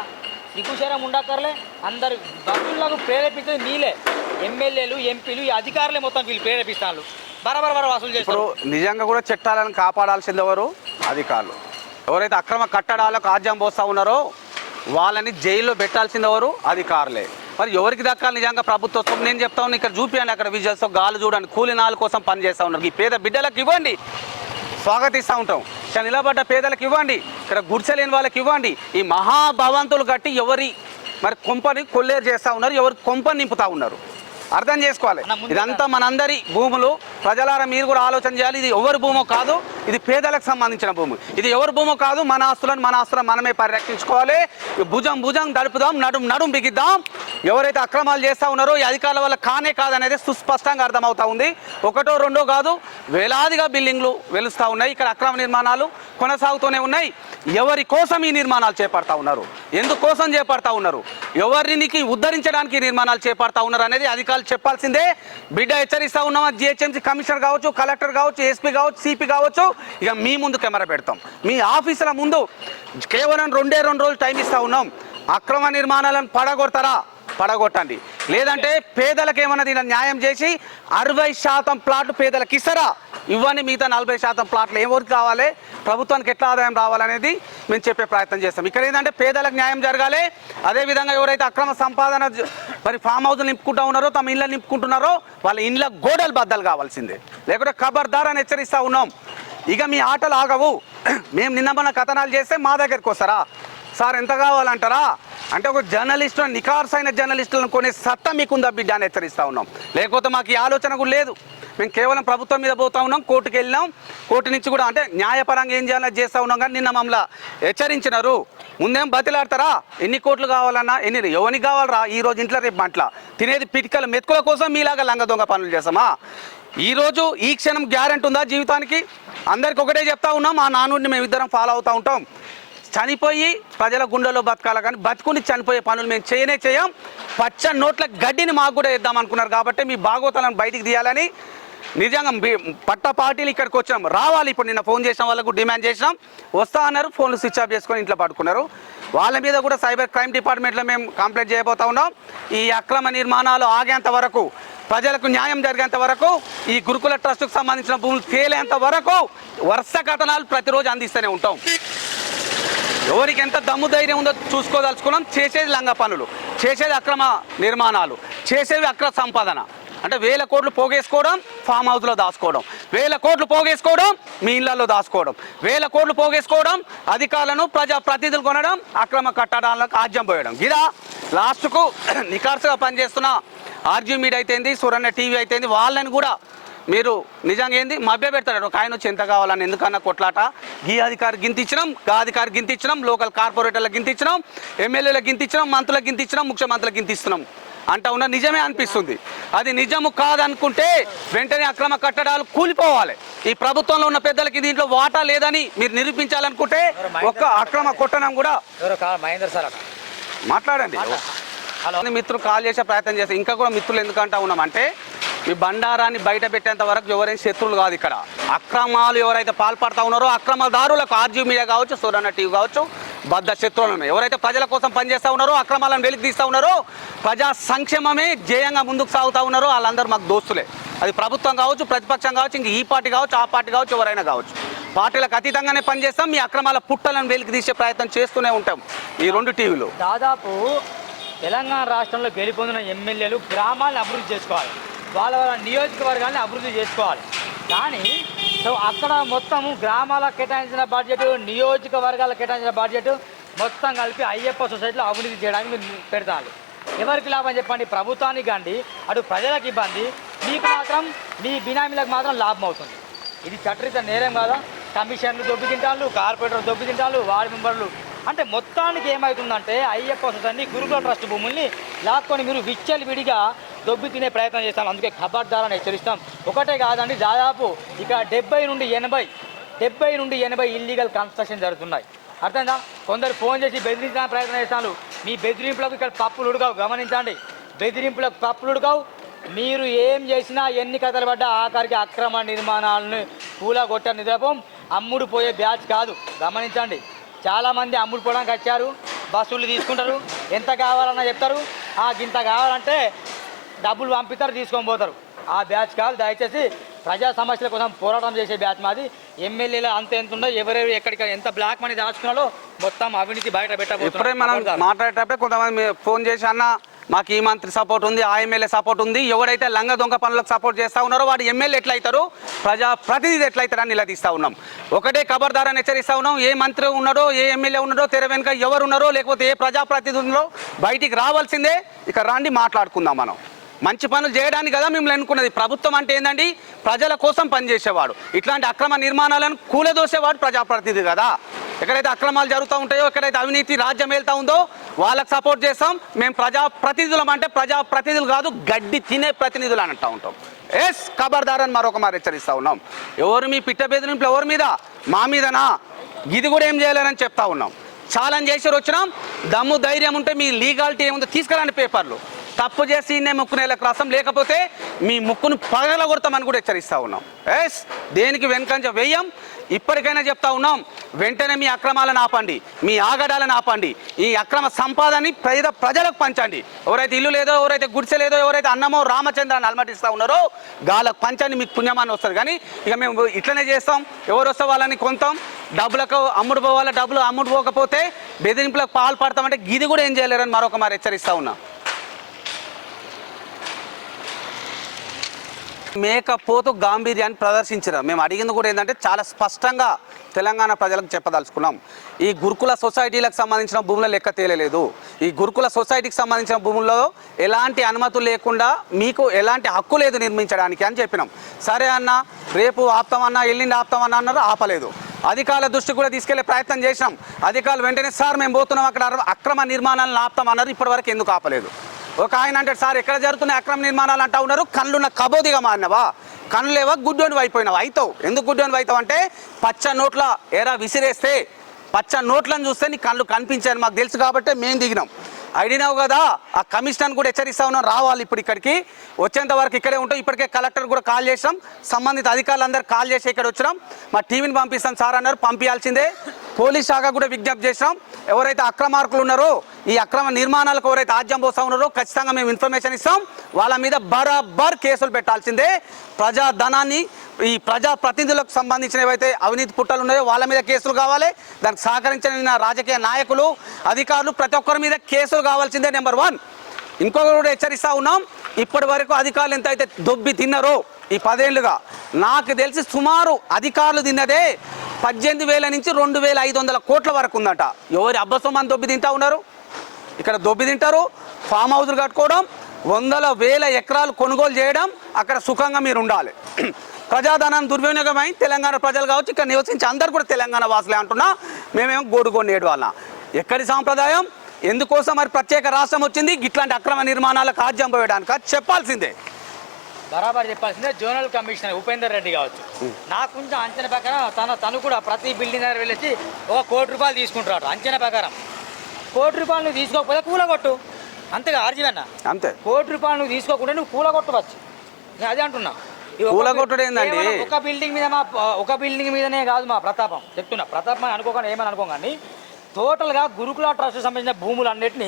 సిగ్గుశరం ఉండక్కర్లే. అందరు భక్తులకు ప్రేరేపించేది మీలే, ఎమ్మెల్యేలు ఎంపీలు ఈ అధికారులే మొత్తం వీళ్ళు ప్రేరేపిస్తారు, బరాబర్ వసూలు చేస్తారు. నిజంగా కూడా చట్టాలను కాపాడాల్సింది ఎవరు? అధికారులు. ఎవరైతే అక్రమ కట్టడాలకు ఆజ్యం పోస్తూ ఉన్నారో వాళ్ళని జైల్లో పెట్టాల్సింది ఎవరు? అధికారులే. మరి ఎవరికి దక్కాలి నిజంగా ప్రభుత్వం? నేను చెప్తా ఉన్నాను, ఇక్కడ చూపించండి, అక్కడ విజువల్స్తో గాలు చూడండి, కూలినాల కోసం పనిచేస్తూ ఉన్నారు. ఈ పేద బిడ్డలకు ఇవ్వండి, స్వాగతిస్తూ ఉంటాం. ఇక్కడ నిలబడ్డ పేదలకు ఇవ్వండి, ఇక్కడ గుడిసెలేని వాళ్ళకి ఇవ్వండి. ఈ మహాభవంతులు కట్టి ఎవరి మరి కొంపని కొల్లేరు చేస్తూ ఉన్నారు, ఎవరి కొంపని నింపుతూ ఉన్నారు. అర్థం చేసుకోవాలి. ఇదంతా మనందరి భూములు. ప్రజలారా మీరు కూడా ఆలోచన చేయాలి. ఇది ఎవరి భూమో కాదు, ఇది పేదలకు సంబంధించిన భూమి. ఇది ఎవరి భూమో కాదు, మన ఆస్తులను మనమే పరిరక్షించుకోవాలి. భుజం దడుపుదాం, నడుం బిగిద్దాం. ఎవరైతే అక్రమాలు చేస్తూ ఉన్నారో ఈ అధికారుల వల్ల కానే కాదనేది సుస్పష్టంగా అర్థమవుతా ఉంది. ఒకటో రెండో కాదు, వేలాదిగా బిల్డింగ్లు వెలుస్తూ ఉన్నాయి. ఇక్కడ అక్రమ నిర్మాణాలు కొనసాగుతూనే ఉన్నాయి. ఎవరి కోసం ఈ నిర్మాణాలు చేపడతా ఉన్నారు? ఎందుకోసం చేపడతా ఉన్నారు? ఎవరికి ఉద్ధరించడానికి నిర్మాణాలు చేపడతా ఉన్నారు అనేది అధికారులు చెప్పాల్సిందే. బిడ్డ హెచ్చరిస్తా ఉన్నామా? జిహెచ్ఎంసీ కమిషనర్ కావచ్చు, కలెక్టర్ కావచ్చు, ఎస్పీ కావచ్చు, సిపి కావచ్చు, ఇక మీ ముందు కెమెరా పెడతాం, మీ ఆఫీసుల ముందు. కేవలం 2 రోజులు టైం ఇస్తా ఉన్నాం. అక్రమ నిర్మాణాలను పడగొట్టండి. లేదంటే పేదలకు ఏమన్నా దీని న్యాయం చేసి 60% ప్లాట్లు పేదలకు ఇస్తారా? ఇవ్వండి. మిగతా 40% ప్లాట్లు ఎవరికి కావాలి, ప్రభుత్వానికి ఎట్లా ఆదాయం రావాలనేది మేము చెప్పే ప్రయత్నం చేస్తాం. ఇక్కడ ఏంటంటే పేదలకు న్యాయం జరగాలి. అదేవిధంగా ఎవరైతే అక్రమ సంపాదన మరి ఫామ్ హౌస్లు నింపుకుంటూ ఉన్నారో, తమ ఇళ్ళని నింపుకుంటున్నారో వాళ్ళ ఇండ్ల గోడలు బద్దలు కావాల్సిందే, లేకుంటే ఖబర్దార్ అని హెచ్చరిస్తూ ఉన్నాం. ఇక మీ ఆటలు ఆగవు. మేము నిన్న మన కథనాలు చేస్తే మా దగ్గరికి వస్తారా? సార్ ఎంత కావాలంటారా? అంటే ఒక జర్నలిస్టు, నికార్సైన జర్నలిస్టులను కొనే సత్తా మీకుందా బిడ్డ అని హెచ్చరిస్తూ ఉన్నాం. లేకపోతే మాకు ఈ ఆలోచన కూడా లేదు. మేము కేవలం ప్రభుత్వం మీద పోతా ఉన్నాం, కోర్టుకు వెళ్ళినాం, కోర్టు నుంచి కూడా అంటే న్యాయపరంగా ఏం చేయాలని చేస్తూ ఉన్నాం. కానీ నిన్న మమ్మల్ని హెచ్చరించినారు. ముందేం బతిలాడతారా? ఎన్ని కోట్లు కావాలన్నా ఎవరికి కావాలరా? ఈ రోజు ఇంట్లో రేపు మంటల తినేది పిటికల మెతుకుల కోసం మీలాగా లంగ దొంగ పనులు చేస్తామా? ఈరోజు ఈ క్షణం గ్యారెంటీ ఉందా జీవితానికి? అందరికి ఒకటే చెప్తా ఉన్నాం, ఆ నానుడిని మేము ఇద్దరం ఫాలో అవుతూ ఉంటాం. చనిపోయి ప్రజల గుండెలో బతకాలి, కానీ బతుకుని చనిపోయే పనులు మేము చేయం. పచ్చ నోట్ల గడ్డిని మాకు కూడా ఇద్దాం అనుకున్నారు కాబట్టి మీ భాగవతాలను బయటికి తీయాలని నిజంగా పట్ట పార్టీలు ఇక్కడికి వచ్చాం. రావాలి. ఇప్పుడు నిన్న ఫోన్ చేసిన వాళ్ళకు డిమాండ్ చేసినాం, వస్తా అన్నారు, ఫోన్లు స్విచ్ ఆఫ్ చేసుకొని ఇంట్లో పడుకున్నారు. వాళ్ళ మీద కూడా సైబర్ క్రైమ్ డిపార్ట్మెంట్లో మేము కంప్లైంట్ చేయబోతా ఉన్నాం. ఈ అక్రమ నిర్మాణాలు ఆగేంత వరకు, ప్రజలకు న్యాయం జరిగేంత వరకు, ఈ గురుకుల ట్రస్టుకు సంబంధించిన భూములు తేలేంత వరకు వరుస కథనాలు ప్రతిరోజు అందిస్తూనే ఉంటాం. ఎవరికి ఎంత దమ్ము ధైర్యం ఉందో చూసుకోదలుచుకున్నాం. చేసేది లంగ పనులు, చేసేది అక్రమ నిర్మాణాలు, చేసేవి అక్రమ సంపాదన. అంటే 1000 కోట్లు పోగేసుకోవడం, ఫామ్ హౌస్లో దాచుకోవడం, 1000 కోట్లు పోగేసుకోవడం, మీ ఇళ్లలో దాచుకోవడం, 1000 కోట్లు పోగేసుకోవడం, అధికారులను ప్రజాప్రతినిధులు కొనడం, అక్రమ కట్టడాలకు ఆజ్యం పోయడం. ఇదా లాస్ట్కు నికార్సుగా పనిచేస్తున్న ఆర్జీ మీడియా అయితేంది, సురన్న టీవీ అయితేంది, వాళ్ళని కూడా మీరు నిజంగా ఏంది మభ్య పెడతాడు. ఒక ఆయన వచ్చి ఎంత కావాలని ఎందుకన్నా కొట్లాట. ఈ అధికారి గింతిచ్చినాం, గా అధికారి గింతిచ్చినాం, లోకల్ కార్పొరేటర్లకు గింతిచ్చినాం, ఎమ్మెల్యేలకు గింతిచ్చినాం, మంత్రులకు గింతిచ్చినాం, ముఖ్యమంత్రులకు గింతిస్తున్నాం అంటా ఉన్న నిజమే అనిపిస్తుంది. అది నిజము కాదనుకుంటే వెంటనే అక్రమ కట్టడాలు కూలిపోవాలి. ఈ ప్రభుత్వంలో ఉన్న పెద్దలకి దీంట్లో వాటా లేదని మీరు నిరూపించాలనుకుంటే ఒక్క అక్రమ కొట్టడం కూడా మాట్లాడండి. మిత్రులు కాల్ చేసే ప్రయత్నం చేస్తే ఇంకా కూడా మిత్రులు ఎందుకంటా ఉన్నామంటే ఈ బండారాన్ని బయట పెట్టేంత వరకు ఎవరైనా శత్రువులు కాదు. ఇక్కడ అక్రమాలు ఎవరైతే పాల్పడతా ఉన్నారో అక్రమదారులకు ఆర్జీ మీడియా కావచ్చు, సురన్న టీవీ కావచ్చు, బద్ద శత్రువులను ఎవరైతే ప్రజల కోసం పనిచేస్తూ ఉన్నారో అక్రమాలను వెలికి తీస్తూ ఉన్నారో ప్రజా సంక్షేమమే ధ్యేయంగా ముందుకు సాగుతూ ఉన్నారో వాళ్ళందరూ మాకు దోస్తులే. అది ప్రభుత్వం కావచ్చు, ప్రతిపక్షం కావచ్చు, ఇంక ఈ పార్టీ కావచ్చు, ఆ పార్టీ కావచ్చు, ఎవరైనా కావచ్చు. పార్టీలకు అతీతంగానే పనిచేస్తాం. మీ అక్రమాల పుట్టలను వెలికి తీసే ప్రయత్నం చేస్తూనే ఉంటాం ఈ రెండు టీవీలు. దాదాపు తెలంగాణ రాష్ట్రంలో గెలుపొందిన ఎమ్మెల్యేలు గ్రామాలను అభివృద్ధి చేసుకోవాలి, వాళ్ళ నియోజకవర్గాన్ని అభివృద్ధి చేసుకోవాలి. కానీ సో అక్కడ మొత్తము గ్రామాలకు కేటాయించిన బడ్జెట్, నియోజకవర్గాలకు కేటాయించిన బడ్జెట్ మొత్తం కలిపి అయ్యప్ప సొసైటీలో అభివృద్ధి చేయడానికి మీరు పెడతారు. ఎవరికి లాభం చెప్పండి? ప్రభుత్వానికి కానీ అటు ప్రజలకు ఇబ్బంది, మీకు మాత్రం మీ బినామీలకు మాత్రం లాభం అవుతుంది. ఇది చట్టరీత నేరం కాదా? కమిషన్లు దొబ్బి తింటారు, కార్పొరేటర్లు దొబ్బి తింటారు, వార్డు మెంబర్లు. అంటే మొత్తానికి ఏమవుతుందంటే అయ్యప్ప సొసైటీ గురుకుల ట్రస్ట్ భూముల్ని లాక్కొని మీరు విచ్చలవిడిగా దొబ్బి తినే ప్రయత్నం చేస్తాను. అందుకే ఖబర్దారని హెచ్చరిస్తాం. ఒకటే కాదండి, దాదాపు ఇక 70 నుండి 80 ఇల్లీగల్ కన్స్ట్రక్షన్ జరుగుతున్నాయి. అర్థమైందా? కొందరు ఫోన్ చేసి బెదిరించడానికి ప్రయత్నం చేస్తాను. మీ బెదిరింపులకు ఇక్కడ పప్పులు ఉడకావు, గమనించండి. బెదిరింపులకు పప్పులు ఉడకావు. మీరు ఏం చేసినా ఎన్ని కథలు పడ్డా ఆఖరికి అక్రమ నిర్మాణాలను కూలగొట్ట నిద్రపోం. అమ్ముడు పోయే బ్యాచ్ కాదు, గమనించండి. చాలామంది అమ్ముడు పోవడానికి వచ్చారు, బస్సులు తీసుకుంటారు, ఎంత కావాలన్నా చెప్తారు, ఇంత కావాలంటే డబ్బులు పంపిస్తారు, తీసుకొని పోతారు. ఆ బ్యాచ్ కాదు. దయచేసి ప్రజా సమస్యల కోసం పోరాటం చేసే బ్యాచ్ మాది. ఎమ్మెల్యేలు అంత ఎంత ఉందో, ఎవరెవరు ఎక్కడికి ఎంత బ్లాక్ మనీ దాచుకున్నారో మొత్తం అవినీతి బయట పెట్టబోతున్నారు. ఇప్పుడే మనం మాట్లాడేటప్పుడే కొంతమంది ఫోన్ చేసి అన్న మాకు ఈ మంత్రి సపోర్ట్ ఉంది, ఆ ఎమ్మెల్యే సపోర్ట్ ఉంది, ఎవరైతే లంగ దొంగ పనులకు సపోర్ట్ చేస్తూ ఉన్నారో వాడు ఎమ్మెల్యే ఎట్లయితారు, ప్రజాప్రతినిధి ఎట్లయితారని నిలదీస్తూ ఉన్నాం. ఒకటే ఖబర్దారని హెచ్చరిస్తూ ఉన్నాం. ఏ మంత్రి ఉన్నాడో, ఏ ఎమ్మెల్యే ఉన్నాడో, తెర వెనుక ఎవరు ఉన్నారో, లేకపోతే ఏ ప్రజాప్రతినిధి ఉన్నారో బయటికి రావాల్సిందే. ఇక రాండి మాట్లాడుకుందాం. మనం మంచి పనులు చేయడానికి కదా మిమ్మల్ని ఎన్నుకున్నది. ప్రభుత్వం అంటే ఏందండి? ప్రజల కోసం పనిచేసేవాడు. ఇట్లాంటి అక్రమ నిర్మాణాలను కూలదోసేవాడు ప్రజాప్రతినిధి కదా. ఎక్కడైతే అక్రమాలు జరుగుతూ ఉంటాయో, ఎక్కడైతే అవినీతి రాజ్యం వెళ్తూ ఉందో వాళ్ళకి సపోర్ట్ చేస్తాం. మేము ప్రజాప్రతినిధులం అంటే ప్రజాప్రతినిధులు కాదు, గడ్డి తినే ప్రతినిధులు అని అంటూ ఉంటాం. ఎస్ ఖబర్దారని మరొక మారు హెచ్చరిస్తూ ఉన్నాం. ఎవరు మీ పిట్ట బెదిరింపులు ఎవరి మీద? మా మీదనా? ఇది కూడా ఏం చేయలేరని చెప్తా ఉన్నాం. ఛాలెంజ్ చేసి వచ్చినాం. దమ్ము ధైర్యం ఉంటే మీ లీగాలిటీ ఏముందో తీసుకురండి పేపర్లు. తప్పు చేసి ఇన్నే ముక్కు నేలకు రాస్తాం, లేకపోతే మీ ముక్కును పగలగొడతామని కూడా హెచ్చరిస్తూ ఉన్నాం. ఎస్ దేనికి వెనుకంజ వెయ్యం. ఇప్పటికైనా చెప్తా ఉన్నాం, వెంటనే మీ అక్రమాలను ఆపండి, మీ ఆగడాలను ఆపండి, ఈ అక్రమ సంపాదనని ప్రజలకు పంచండి. ఎవరైతే ఇల్లు లేదో, ఎవరైతే గుడిసె లేదో, ఎవరైతే అన్నమో రామచంద్రాన్ని అలమటిస్తూ ఉన్నారో గాలకు పంచండి, మీకు పుణ్యమాన్ని వస్తుంది. కానీ ఇక మేము ఇట్లనే చేస్తాం, ఎవరు వస్తే వాళ్ళని కొంటాం, డబ్బులకు అమ్ముడు పోవాల, డబ్బులు అమ్ముడు పోకపోతే బెదిరింపులకు పాల్పడతామంటే ఇది కూడా ఏం చేయలేరని మరొక మారు హెచ్చరిస్తూ ఉన్నాం. మేకపోతు గాంభీర్యాన్ని ప్రదర్శించారు. మేము అడిగింది కూడా ఏంటంటే చాలా స్పష్టంగా తెలంగాణ ప్రజలకు చెప్పదలుచుకున్నాం. ఈ గురుకుల సొసైటీలకు సంబంధించిన భూముల లెక్క తేలలేదు. ఈ గురుకుల సొసైటీకి సంబంధించిన భూముల్లో ఎలాంటి అనుమతులు లేకుండా మీకు ఎలాంటి హక్కు లేదు నిర్మించడానికి అని చెప్పినాం. సరే అన్న, రేపు ఆపుతామన్నా, ఎల్లుండి ఆపుతామన్నా అన్నారు, ఆపలేదు. అధికారుల దృష్టి కూడా తీసుకెళ్లే ప్రయత్నం చేసినాం. అధికారులు వెంటనే సార్ మేము పోతున్నాం, అక్కడ అక్రమ నిర్మాణాలను ఆపుతామన్నారు, ఇప్పటివరకు ఎందుకు ఆపలేదు? ఒక ఆయన అంటే సార్ ఎక్కడ జరుగుతున్నాయి అక్రమ నిర్మాణాలు అంటా ఉన్నారు, కళ్ళున్న కబోదిగా మారినవా, కళ్ళు లేవా, గుడ్డోని అయిపోయినావా? అవుతావు. ఎందుకు గుడ్డోని అవుతావు అంటే పచ్చ నోట్ల ఎరా విసిరేస్తే పచ్చ నోట్లను చూస్తే నీ కళ్ళు కనిపించాయని మాకు తెలుసు కాబట్టి మేము దిగినాం. అడిగినావు కదా, ఆ కమిషనర్ కూడా హెచ్చరిస్తా ఉన్నాం, రావాలి ఇప్పుడు ఇక్కడికి, వచ్చేంత వరకు ఇక్కడే ఉంటాం. ఇప్పటికే కలెక్టర్ కూడా కాల్ చేసాం, సంబంధిత అధికారులందరూ కాల్ చేసి ఇక్కడ వచ్చినాం. మా టీవీని పంపిస్తాం సార్ అన్నారు, పంపించాల్సిందే. పోలీస్ శాఖ కూడా విజ్ఞప్తి చేసినాం, ఎవరైతే అక్రమార్కులు ఉన్నారో, ఈ అక్రమ నిర్మాణాలకు ఎవరైతే ఆజ్యం పోస్తూ ఉన్నారో ఖచ్చితంగా మేము ఇన్ఫర్మేషన్ ఇస్తాం, వాళ్ళ మీద బరాబర్ కేసులు పెట్టాల్సిందే. ప్రజాధనాన్ని, ఈ ప్రజా ప్రతినిధులకు సంబంధించిన ఏవైతే అవినీతి పుట్టలు ఉన్నాయో వాళ్ళ మీద కేసులు కావాలి. దానికి సహకరించిన రాజకీయ నాయకులు, అధికారులు ప్రతి ఒక్కరి మీద కేసులు కావాల్సిందే. నెంబర్ 1. ఇంకొకరు కూడా హెచ్చరిస్తూ ఉన్నాం, ఇప్పటి వరకు అధికారులు ఎంత అయితే దొబ్బి తిన్నారో ఈ 10 ఏళ్ళుగా నాకు తెలిసి సుమారు అధికారులు తిన్నదే 18,000 నుంచి 2,500 కోట్ల వరకు ఉందట. ఎవరి అబ్బసొమ్మని దొబ్బి తింటా ఉన్నారు? ఇక్కడ దొబ్బి తింటారు, ఫామ్ హౌస్లు కట్టుకోవడం, 100,000 ఎకరాలు కొనుగోలు చేయడం, అక్కడ సుఖంగా మీరు ఉండాలి. ప్రజాధనాన్ని దుర్వినియోగమై తెలంగాణ ప్రజలు కావచ్చు, ఇక్కడ నివసించి అందరు కూడా తెలంగాణ వాసులే అంటున్నా. మేమేమో గోడుగొండ ఏడు వాళ్ళ ఎక్కడి సాంప్రదాయం, ఎందుకోసం మరి ప్రత్యేక రాష్ట్రం వచ్చింది? ఇట్లాంటి అక్రమ నిర్మాణాలకు ఆజ్యం పోయడానికి చెప్పాల్సిందే, బరాబర్ చెప్పాల్సిందే. జోనల్ కమిషనర్ ఉపేందర్ రెడ్డి కావచ్చు, నాకు కొంచెం అంచనా ప్రకారం తను కూడా ప్రతి బిల్డింగ్ దగ్గర వెళ్ళేసి 1 కోటి రూపాయలు తీసుకుంటాడు. అంచనా ప్రకారం 1 కోటి రూపాయలు నువ్వు తీసుకోకపోతే కూలగొట్టు, అంతేగా ఆర్జీవన్న? అంతే. 1 కోటి రూపాయలు నువ్వు తీసుకోకుండా నువ్వు కూలగొట్టవచ్చు. నేను అదే అంటున్నా. ఈ కూలగొట్టుడు ఏందండి? కేవలం ఒక బిల్డింగ్ మీదనే కాదు మా ప్రతాపం, చెప్తున్నా. ప్రతాపం అనుకోకండి, ఏమని అనుకోకండి. టోటల్గా గురుకుల ట్రస్ట్ సంబంధించిన భూములన్నింటినీ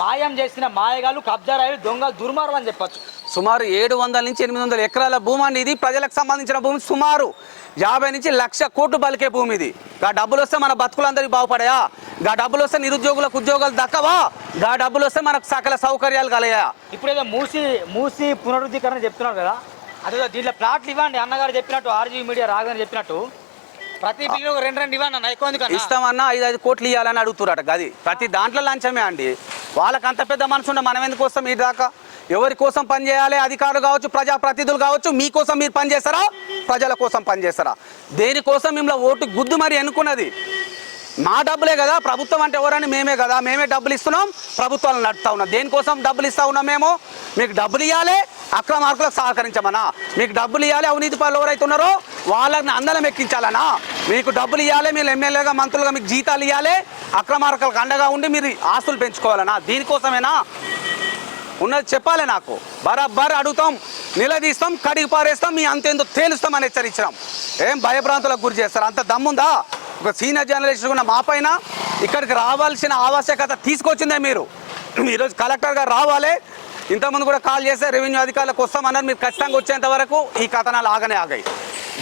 మాయం చేసిన మాయగాళ్ళు, కబ్జారాయులు, దొంగలు, దుర్మార్గులు అని చెప్పొచ్చు. సుమారు 700 నుంచి 800 ఎకరాల భూమి అండి ఇది. ప్రజలకు సంబంధించిన భూమి సుమారు 50 నుంచి 1,00,000 కోట్లు బలికే భూమి ఇది. గా డబ్బులు వస్తే మన బతుకులందరికీ బాగుపడాయా? గా డబ్బులు వస్తే నిరుద్యోగులకు ఉద్యోగాలు దక్కవా? గా డబ్బులు వస్తే మనకు సకల సౌకర్యాలు కలయా? ఇప్పుడు ఏదో మూసి పునరుద్ధీకరణ చెప్తున్నారు కదా, అదే దీంట్లో ప్లాట్లు ఇవ్వండి అన్నగారు చెప్పినట్టు, ఆర్జీ మీడియా రాగానే చెప్పినట్టు ప్రతి బిల్లు 2 ఇవ్వండి అన్న, ఎక్కువ ఎందుకు ఇస్తామన్నా 5 కోట్లు ఇవ్వాలని అడుగుతున్నారట. గది ప్రతి దాంట్లో లంచమే అండి. వాళ్ళకి అంత పెద్ద మనసు ఉండే మనం ఎందుకు వస్తాం ఈ దాకా? ఎవరి కోసం పనిచేయాలి? అధికారులు కావచ్చు, ప్రజాప్రతినిధులు కావచ్చు. మీకోసం మీరు పనిచేస్తారా? ప్రజల కోసం పనిచేస్తారా? దేనికోసం మిమ్మల్ని ఓటు గుద్దు మరి ఎన్నుకున్నది? మా డబ్బులే కదా. ప్రభుత్వం అంటే ఎవరని మేమే కదా. మేమే డబ్బులు ఇస్తున్నాం, ప్రభుత్వాలను నడుపుతా ఉన్నాం. దేనికోసం డబ్బులు ఇస్తా ఉన్నాం మేము? మీకు డబ్బులు ఇవ్వాలి, అక్రమార్కులకు సహకరించమనా? మీకు డబ్బులు ఇవ్వాలి, అవినీతి పనులు ఎవరైతే ఉన్నారో వాళ్ళని అందలం ఎక్కించాలనా? మీకు డబ్బులు ఇవ్వాలి, మీరు ఎమ్మెల్యేగా మంత్రులుగా మీకు జీతాలు ఇవ్వాలి, అక్రమార్కులకు అండగా ఉండి మీరు ఆస్తులు పెంచుకోవాలనా? దీనికోసమేనా ఉన్నది? చెప్పాలి నాకు. బరాబర్ అడుగుతాం, నిలదీస్తాం, కడిగి పారేస్తాం, మీ అంతేందో తేలుస్తామని హెచ్చరించినాం. ఏం భయభ్రాంతులకు గురి చేస్తారు? అంత దమ్ముందా? ఒక సీనియర్ జర్నలిస్ట్ ఉన్న మా పైన ఇక్కడికి రావాల్సిన ఆవశ్యకత తీసుకొచ్చిందే మీరు. ఈరోజు కలెక్టర్ గారు రావాలి. ఇంతకుముందు కూడా కాల్ చేస్తే రెవెన్యూ అధికారులకు వస్తామన్నారు. మీరు ఖచ్చితంగా వచ్చేంత వరకు ఈ కథనాలు ఆగాయి.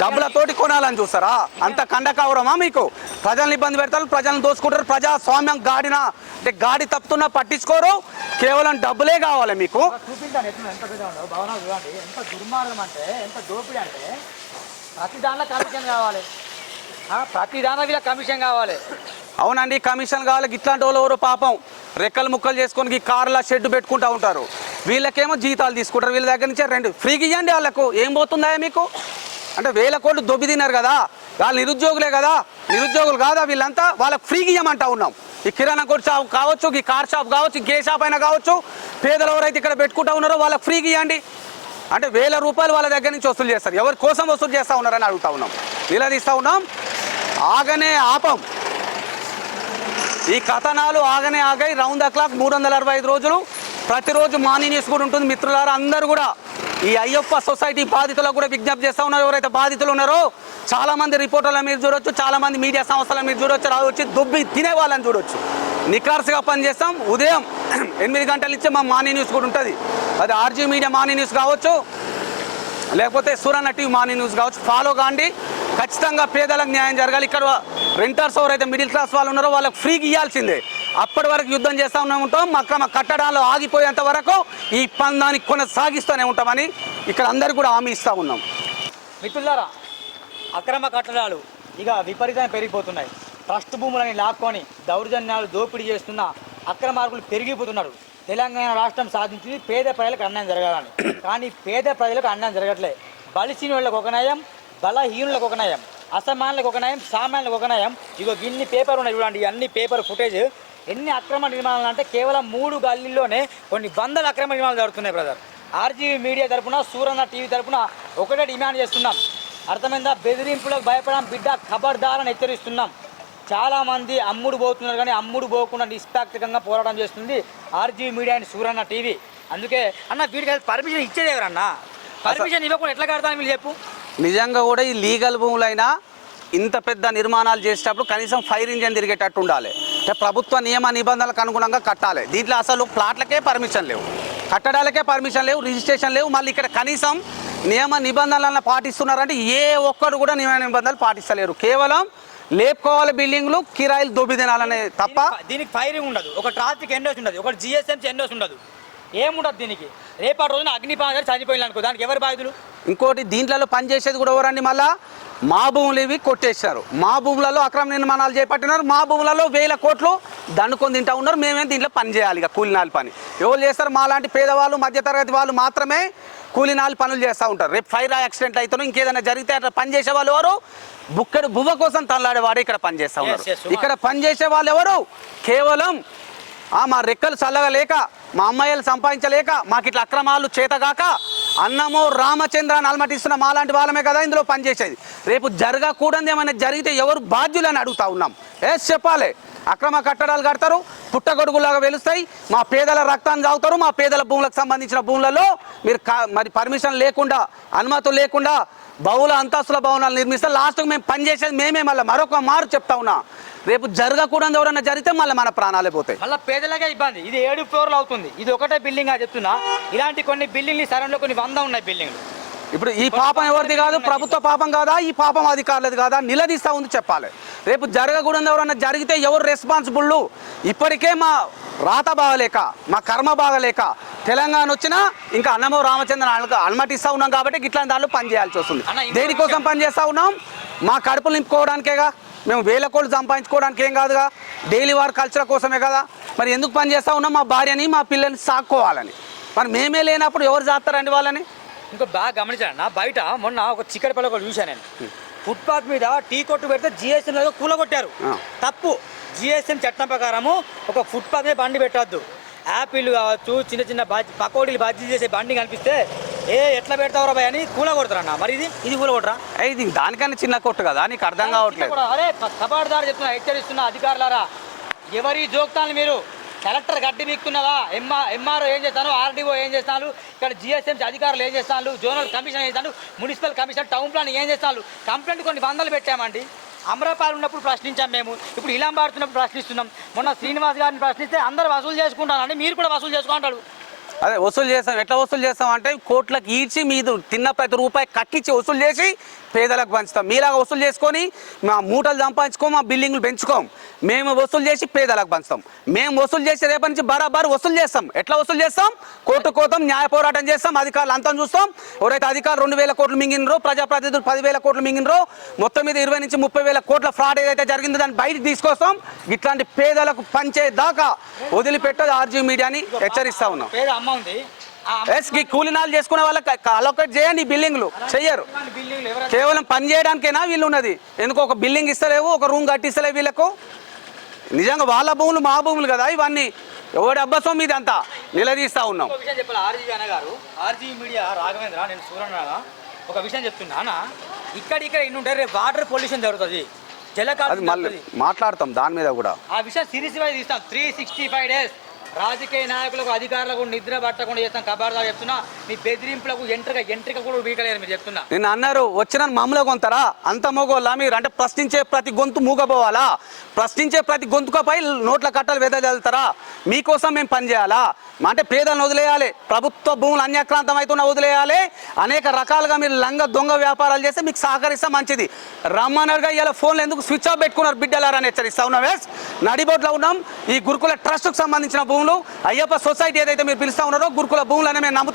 డబ్బులతోటి కొనాలని చూస్తారా? అంత కండకవరమా మీకు? ప్రజలను ఇబ్బంది పెడతారు, ప్రజలను దోచుకుంటారు. ప్రజాస్వామ్యం గాడిన అంటే గాడి తప్పుతున్నా పట్టించుకోరు. కేవలం డబ్బులే కావాలి మీకు. చూపించాను ఎంత భవనాలు చూడండి, ఎంత దుర్మార్గం అంటే, ఎంత దోపిడీ అంటే. ప్రతి దాంట్లో కమిషన్ కావాలి, ప్రతి దాంట్లో వీళ్ళ కమిషన్ కావాలి. అవునండి, కమిషన్ కావాలి. ఇట్లాంటి వాళ్ళు ఎవరు పాపం రెక్కలు ముక్కలు చేసుకొని కార్ల షెడ్ పెట్టుకుంటూ ఉంటారు. వీళ్ళకేమో జీతాలు తీసుకుంటారు. వీళ్ళ దగ్గర నుంచి 2 ఫ్రీగా ఇవ్వండి. వాళ్ళకు ఏం పోతుందా మీకు? అంటే 1000 కోట్లు దొబ్బి తిన్నారు కదా. వాళ్ళు నిరుద్యోగులే కదా, నిరుద్యోగులు కాదా వీళ్ళంతా? వాళ్ళకి ఫ్రీగా ఇవ్వమంటా ఉన్నాం. ఈ కిరాణా కొట్టు షాప్ కావచ్చు, ఈ కార్ షాప్ కావచ్చు, ఏ షాప్ అయినా కావచ్చు. పేదలు ఎవరైతే ఇక్కడ పెట్టుకుంటా ఉన్నారో వాళ్ళకి ఫ్రీగా ఇవ్వండి. అంటే 1000 రూపాయలు వాళ్ళ దగ్గర నుంచి వసూలు చేస్తారు. ఎవరి కోసం వసూలు చేస్తూ ఉన్నారని అడుగుతా ఉన్నాం, నిలదీస్తూ ఉన్నాం. ఆగనే ఆపం. ఈ కథనాలు ఆగాయి. రౌండ్ ద క్లాక్ 365 రోజులు. ప్రతిరోజు మార్నింగ్ న్యూస్ కూడా ఉంటుంది. మిత్రులారా అందరూ కూడా ఈ అయ్యప్ప సొసైటీ బాధితులకు కూడా విజ్ఞప్తి చేస్తూ ఉన్నారు. ఎవరైతే బాధితులు ఉన్నారో చాలామంది రిపోర్టర్లను మీరు చూడొచ్చు, చాలామంది మీడియా సంస్థలను మీరు చూడొచ్చు, రావచ్చు, దుబ్బి తినే వాళ్ళని చూడొచ్చు. నిఖార్సుగా పనిచేస్తాం. ఉదయం 8 గంటల నుంచి మా మార్నింగ్ న్యూస్ కూడా ఉంటుంది. అది ఆర్జీ మీడియా మార్నింగ్ న్యూస్ కావచ్చు, లేకపోతే సురన్న టీవీ మార్నింగ్ న్యూస్ కావచ్చు. ఫాలో కాండి. ఖచ్చితంగా పేదలకు న్యాయం జరగాలి. ఇక్కడ రెంటర్స్ ఎవరైతే మిడిల్ క్లాస్ వాళ్ళు ఉన్నారో వాళ్ళకి ఫ్రీగా ఇవ్వాల్సిందే. అప్పటి వరకు యుద్ధం చేస్తూ ఉంటాం. అక్రమ కట్టడాలు ఆగిపోయేంత వరకు ఈ పందాన్ని కొనసాగిస్తూనే ఉంటామని ఇక్కడ అందరికీ కూడా హామీ ఇస్తూ ఉన్నాం. మిత్రులారా, అక్రమ కట్టడాలు ఇక విపరీతంగా పెరిగిపోతున్నాయి. ట్రస్ట్ భూములని లాక్కొని దౌర్జన్యాలు దోపిడీ చేస్తున్న అక్రమార్కులు పెరిగిపోతున్నారు. తెలంగాణ రాష్ట్రం సాధించింది పేద ప్రజలకు అన్యాయం జరగాలని. కానీ పేద ప్రజలకు అన్యాయం జరగట్లేదు. బలిసిన వాళ్ళకి ఒక న్యాయం, బలహీనులకు ఒక న్యాయం, అసమానులకు ఒక న్యాయం, సామాన్యులకు ఒక న్యాయం. ఇగో ఇన్ని పేపర్ ఉన్నాయి చూడండి, అన్ని పేపర్ ఫుటేజ్. ఎన్ని అక్రమ నిర్మాణాలు అంటే కేవలం 3 గల్లీల్లోనే కొన్ని వందల అక్రమ నిర్మాణాలు జరుగుతున్నాయి బ్రదర్. ఆర్జీవీ మీడియా తరపున, సూరన్న టీవీ తరపున ఒకటే డిమాండ్ చేస్తున్నాం. అర్థమైందా? బెదిరింపులకు భయపడడం బిడ్డ, ఖబర్దారని హెచ్చరిస్తున్నాం. చాలామంది అమ్ముడు పోతున్నారు, కానీ అమ్ముడు పోకుండా నిష్పాక్షికంగా పోరాటం చేస్తుంది RGV media and Suranna TV. అందుకే అన్న వీడికి పర్మిషన్ ఇచ్చేది ఎవరన్నా? పర్మిషన్ ఇవ్వకుండా ఎట్లా కడతాను మీరు చెప్పు. నిజంగా కూడా ఈ లీగల్ భూములైనా ఇంత పెద్ద నిర్మాణాలు చేసేటప్పుడు కనీసం ఫైర్ ఇంజన్ తిరిగేటట్టు ఉండాలి. అంటే ప్రభుత్వ నియమ నిబంధనలకు అనుగుణంగా కట్టాలి. దీంట్లో అసలు ప్లాట్లకే పర్మిషన్ లేవు, కట్టడాలకే పర్మిషన్ లేవు, రిజిస్ట్రేషన్ లేవు. మళ్ళీ ఇక్కడ కనీసం నియమ నిబంధనలను పాటిస్తున్నారంటే ఏ ఒక్కడు కూడా నియమ నిబంధనలు పాటిస్తలేరు. కేవలం లేపుకోవాలి బిల్డింగ్లు, కిరాయిలు దొబ్బి తినాలనే తప్ప దీనికి ఫైరింగ్ ఉండదు, ఒక ట్రాఫిక్ ఎండోస్ ఉండదు, ఒక జిఎస్ఎంసీ ఎండోస్ ఉండదు, ఏముండదు దీనికి. రేపటి రోజున అగ్నిపాలు చనిపోయింది అనుకో, దానికి ఎవరు బాధితులు? ఇంకోటి దీంట్లో పనిచేసేది కూడా ఎవరండి? మళ్ళా మా భూములు ఇవి కొట్టేశారు. మా భూములలో అక్రమ నిర్మాణాలు చేపట్టినారు. మా భూములలో 1000 కోట్లు దండుకొని తింటా ఉన్నారు. మేమేం దీంట్లో పని చేయాలి? ఇక కూలినాలి పని ఎవరు చేస్తారు? మా లాంటి పేదవాళ్ళు, మధ్యతరగతి వాళ్ళు మాత్రమే కూలినాలి పనులు చేస్తూ ఉంటారు. రేపు ఫైర్ యాక్సిడెంట్ అవుతాను, ఇంకేదైనా జరిగితే అట్లా పని చేసే వాళ్ళు ఎవరు? బుక్కడు బువ్వ కోసం తల్లాడేవాడే ఇక్కడ పని చేస్తూ ఉన్నారు. ఇక్కడ పని చేసే వాళ్ళు ఎవరు? కేవలం మా రెక్కలు చల్లగా లేక, మా అమ్మాయిలు సంపాదించలేక, మాకు ఇట్లా అక్రమాలు చేతగాక అన్నమో రామచంద్ర అని అలమటిస్తున్న మాలాంటి వాళ్ళమే కదా ఇందులో పనిచేసేది. రేపు జరగకూడదు ఏమైనా జరిగితే ఎవరు బాధ్యులని అడుగుతా ఉన్నాం. చెప్పాలి. అక్రమ కట్టడాలు కడతారు, పుట్టగొడుగులాగా వెలుస్తాయి, మా పేదల రక్తాన్ని తాగుతారు, మా పేదల భూములకు సంబంధించిన భూములలో మీరు మరి పర్మిషన్ లేకుండా, అనుమతులు లేకుండా బహుళ అంతస్తుల భవనాలు నిర్మిస్తే లాస్ట్కి మేము పనిచేసేది మేమే. మళ్ళీ మరొక మారు చెప్తా ఉన్నా, రేపు జరగకూడదు ఎవరన్నా జరిగితే మళ్ళీ మన ప్రాణాలే పోతాయి. మళ్ళీ పేదలకే ఇబ్బంది. ఇది 7 ఫ్లోర్లు అవుతుంది, ఇది ఒకటే బిల్డింగ్ అని చెప్తున్నా. ఇలాంటి కొన్ని బిల్డింగ్లు సరంలో కొన్ని 100 ఉన్నాయి బిల్డింగ్లు. ఇప్పుడు ఈ పాపం ఎవరిది కాదు, ప్రభుత్వ పాపం కాదా, ఈ పాపం అధికారులది కాదా, నిలదీస్తా ఉంది చెప్పాలి. రేపు జరగకూడదు ఎవరన్నా జరిగితే ఎవరు రెస్పాన్సిబుల్? ఇప్పటికే మా రాత బాగలేక, మా కర్మ బాగలేక తెలంగాణ వచ్చినా ఇంకా అన్నమో రామచంద్ర అనుమతిస్తూ ఉన్నాం కాబట్టి ఇట్లాంటి దాంట్లో పని చేయాల్సి వస్తుంది. దేనికోసం పని చేస్తూ ఉన్నాం? మా కడుపులు నింపుకోవడానికేగా. మేము 1000 కోట్లు సంపాదించుకోవడానికి ఏం కాదుగా, డైలీ వార్ కల్చర్ కోసమే కదా. మరి ఎందుకు పని చేస్తూ ఉన్నాం? మా భార్యని మా పిల్లల్ని సాక్కోవాలని. మరి మేమే లేనప్పుడు ఎవరు చేస్తారండి వాళ్ళని? ఇంకా బాగా గమనించాను నా, బయట మొన్న ఒక చిక్కడిపల్లి ఒకటి చూశాను నేను. ఫుట్పాత్ మీద టీ కొట్టు పెడితే జిఎస్ఎం కూలగొట్టారు. తప్పు. జిఎస్ఎం చట్టం ప్రకారము ఒక ఫుట్పాత్ మీద బండి పెట్టద్దు. యాపిల్ కావచ్చు, చిన్న చిన్న పకోడీలు బజ్జీ చేసే బండి కనిపిస్తే ఎట్లా పెడతావు రాబాయ్ అని కూలగొడతారన్న. మరి ఇది కూలగొట్టరా? ఇది దానికన్నా చిన్న కొట్టు కదా, నీకు అర్థం కావట్లేదు. అరే కబార్దారు చెప్తున్నా, హెచ్చరిస్తున్నా అధికారులారా, ఎవరి జోక్తాలు మీరు. కలెక్టర్ గడ్డి బిక్కున్నదా, ఎంఆర్ఓ ఏం చేస్తాను, ఆర్డీఓ ఏం చేస్తాను, ఇక్కడ జిఎస్ఎంసీ అధికారులు ఏం చేస్తాను, జోనల్ కమిషన్ ఏం చేస్తాను, మున్సిపల్ కమిషన్, టౌన్ ప్లాన్ ఏం చేస్తాను. కంప్లైంట్ కొన్ని 100 పెట్టామండి. అమరాపాలు ఉన్నప్పుడు ప్రశ్నించాం మేము, ఇప్పుడు ఇలాం పాడుతున్నప్పుడు ప్రశ్నిస్తున్నాం. మొన్న శ్రీనివాస్ గారిని ప్రశ్నిస్తే అందరూ వసూలు చేసుకుంటానండి, మీరు కూడా వసూలు చేసుకుంటాడు. అదే వసూలు చేస్తాం. ఎట్లా వసూలు చేస్తాం అంటే కోట్లకు ఈడ్చి మీరు తిన్న ప్రతి రూపాయి కక్కించి వసూలు చేసి పేదలకు పంచుతాం. మీలాగా వసూలు చేసుకొని మా మూటలు సంపాదించుకో, మా బిల్డింగ్లు పెంచుకోం. మేము వసూలు చేసి పేదలకు పంచుతాం. మేము వసూలు చేసి రేపటి నుంచి బరాబర్ వసూలు చేస్తాం. ఎట్లా వసూలు చేస్తాం? కోర్టు కోతం న్యాయ పోరాటం చేస్తాం. అధికారులు అంతా చూస్తాం. ఎవరైతే అధికారులు 2000 కోట్లు మింగినరో, ప్రజాప్రతినిధులు 10,000 కోట్లు మింగినరో, మొత్తం మీద 20 నుంచి 30,000 కోట్ల ఫ్రాడ్ ఏదైతే జరిగిందో దాన్ని బయటకు తీసుకొస్తాం. ఇట్లాంటి పేదలకు పంచే దాకా వదిలిపెట్టదు ఆర్జీ మీడియాని హెచ్చరిస్తా ఉన్నాం. కూలినాలు చేసుకునే వాళ్ళకి అలొకేట్ చేయండి బిల్డింగ్లు. చెయ్యరు. కేవలం పని చేయడానికైనా వీళ్ళు ఉన్నది. ఎందుకు ఒక బిల్డింగ్ ఇస్తలేవు, ఒక రూమ్ కట్టిస్తలేవు వీళ్ళకు? నిజంగా వాళ్ళ భూములు మా భూములు కదా ఇవన్నీ. ఎవడి అబ్బసం మీద అంతా నిలదీస్తా ఉన్నాం. ఆర్జీ మీడియా రాఘవేంద్ర, నేను సూరన్న ఒక విషయం చెప్తున్నా. ఇక్కడ ఇన్ని ఉంటాయి, రేపు వాటర్ పొల్యూషన్ జరుగుతుంది, జలకాలు మాట్లాడతాం దాని మీద కూడా. ఆ విషయం సిరీస్ వైజ్ ఇస్తాం. 365 days రాజకీయ నాయకులకు, అధికారులకు నిద్ర పట్టకుండా చేస్తాం. కబార్దారు చెప్తున్నా, మీ బెదిరింపులకు ఎంట్రిక కూడా వీకలేరు మీరు చెప్తున్నా. నిన్న అన్నారు వచ్చిన మామూలుగా కొంటారా, అంత మోగోళ్ళ మీరు అంటే ప్రశ్నించే ప్రతి గొంతు మూగపోవాలా? ప్రశ్నించే ప్రతి గొంతుకపై నోట్ల కట్టలు వెదజల్లుతారా? మీకోసం మేము పనిచేయాలా? అంటే పేదలను వదిలేయాలి, ప్రభుత్వ భూములు అన్యాక్రాంతం అవుతున్నా వదిలేయాలి. అనేక రకాలుగా మీరు లంగ దొంగ వ్యాపారాలు చేస్తే మీకు సహకరిస్తే మంచిది. రమ్మనర్గా ఇలా ఫోన్లు ఎందుకు స్విచ్ ఆఫ్ పెట్టుకున్నారు బిడ్డలారని హెచ్చరిస్తా ఉన్నాం. నడిబోట్లో ఉన్నాం. ఈ గురుకుల ట్రస్ట్కు సంబంధించిన భూములు, అయ్యప్ప సొసైటీ ఏదైతే మీరు పిలుస్తా ఉన్నారో గురుకుల భూములని మేము నమ్ముతాం.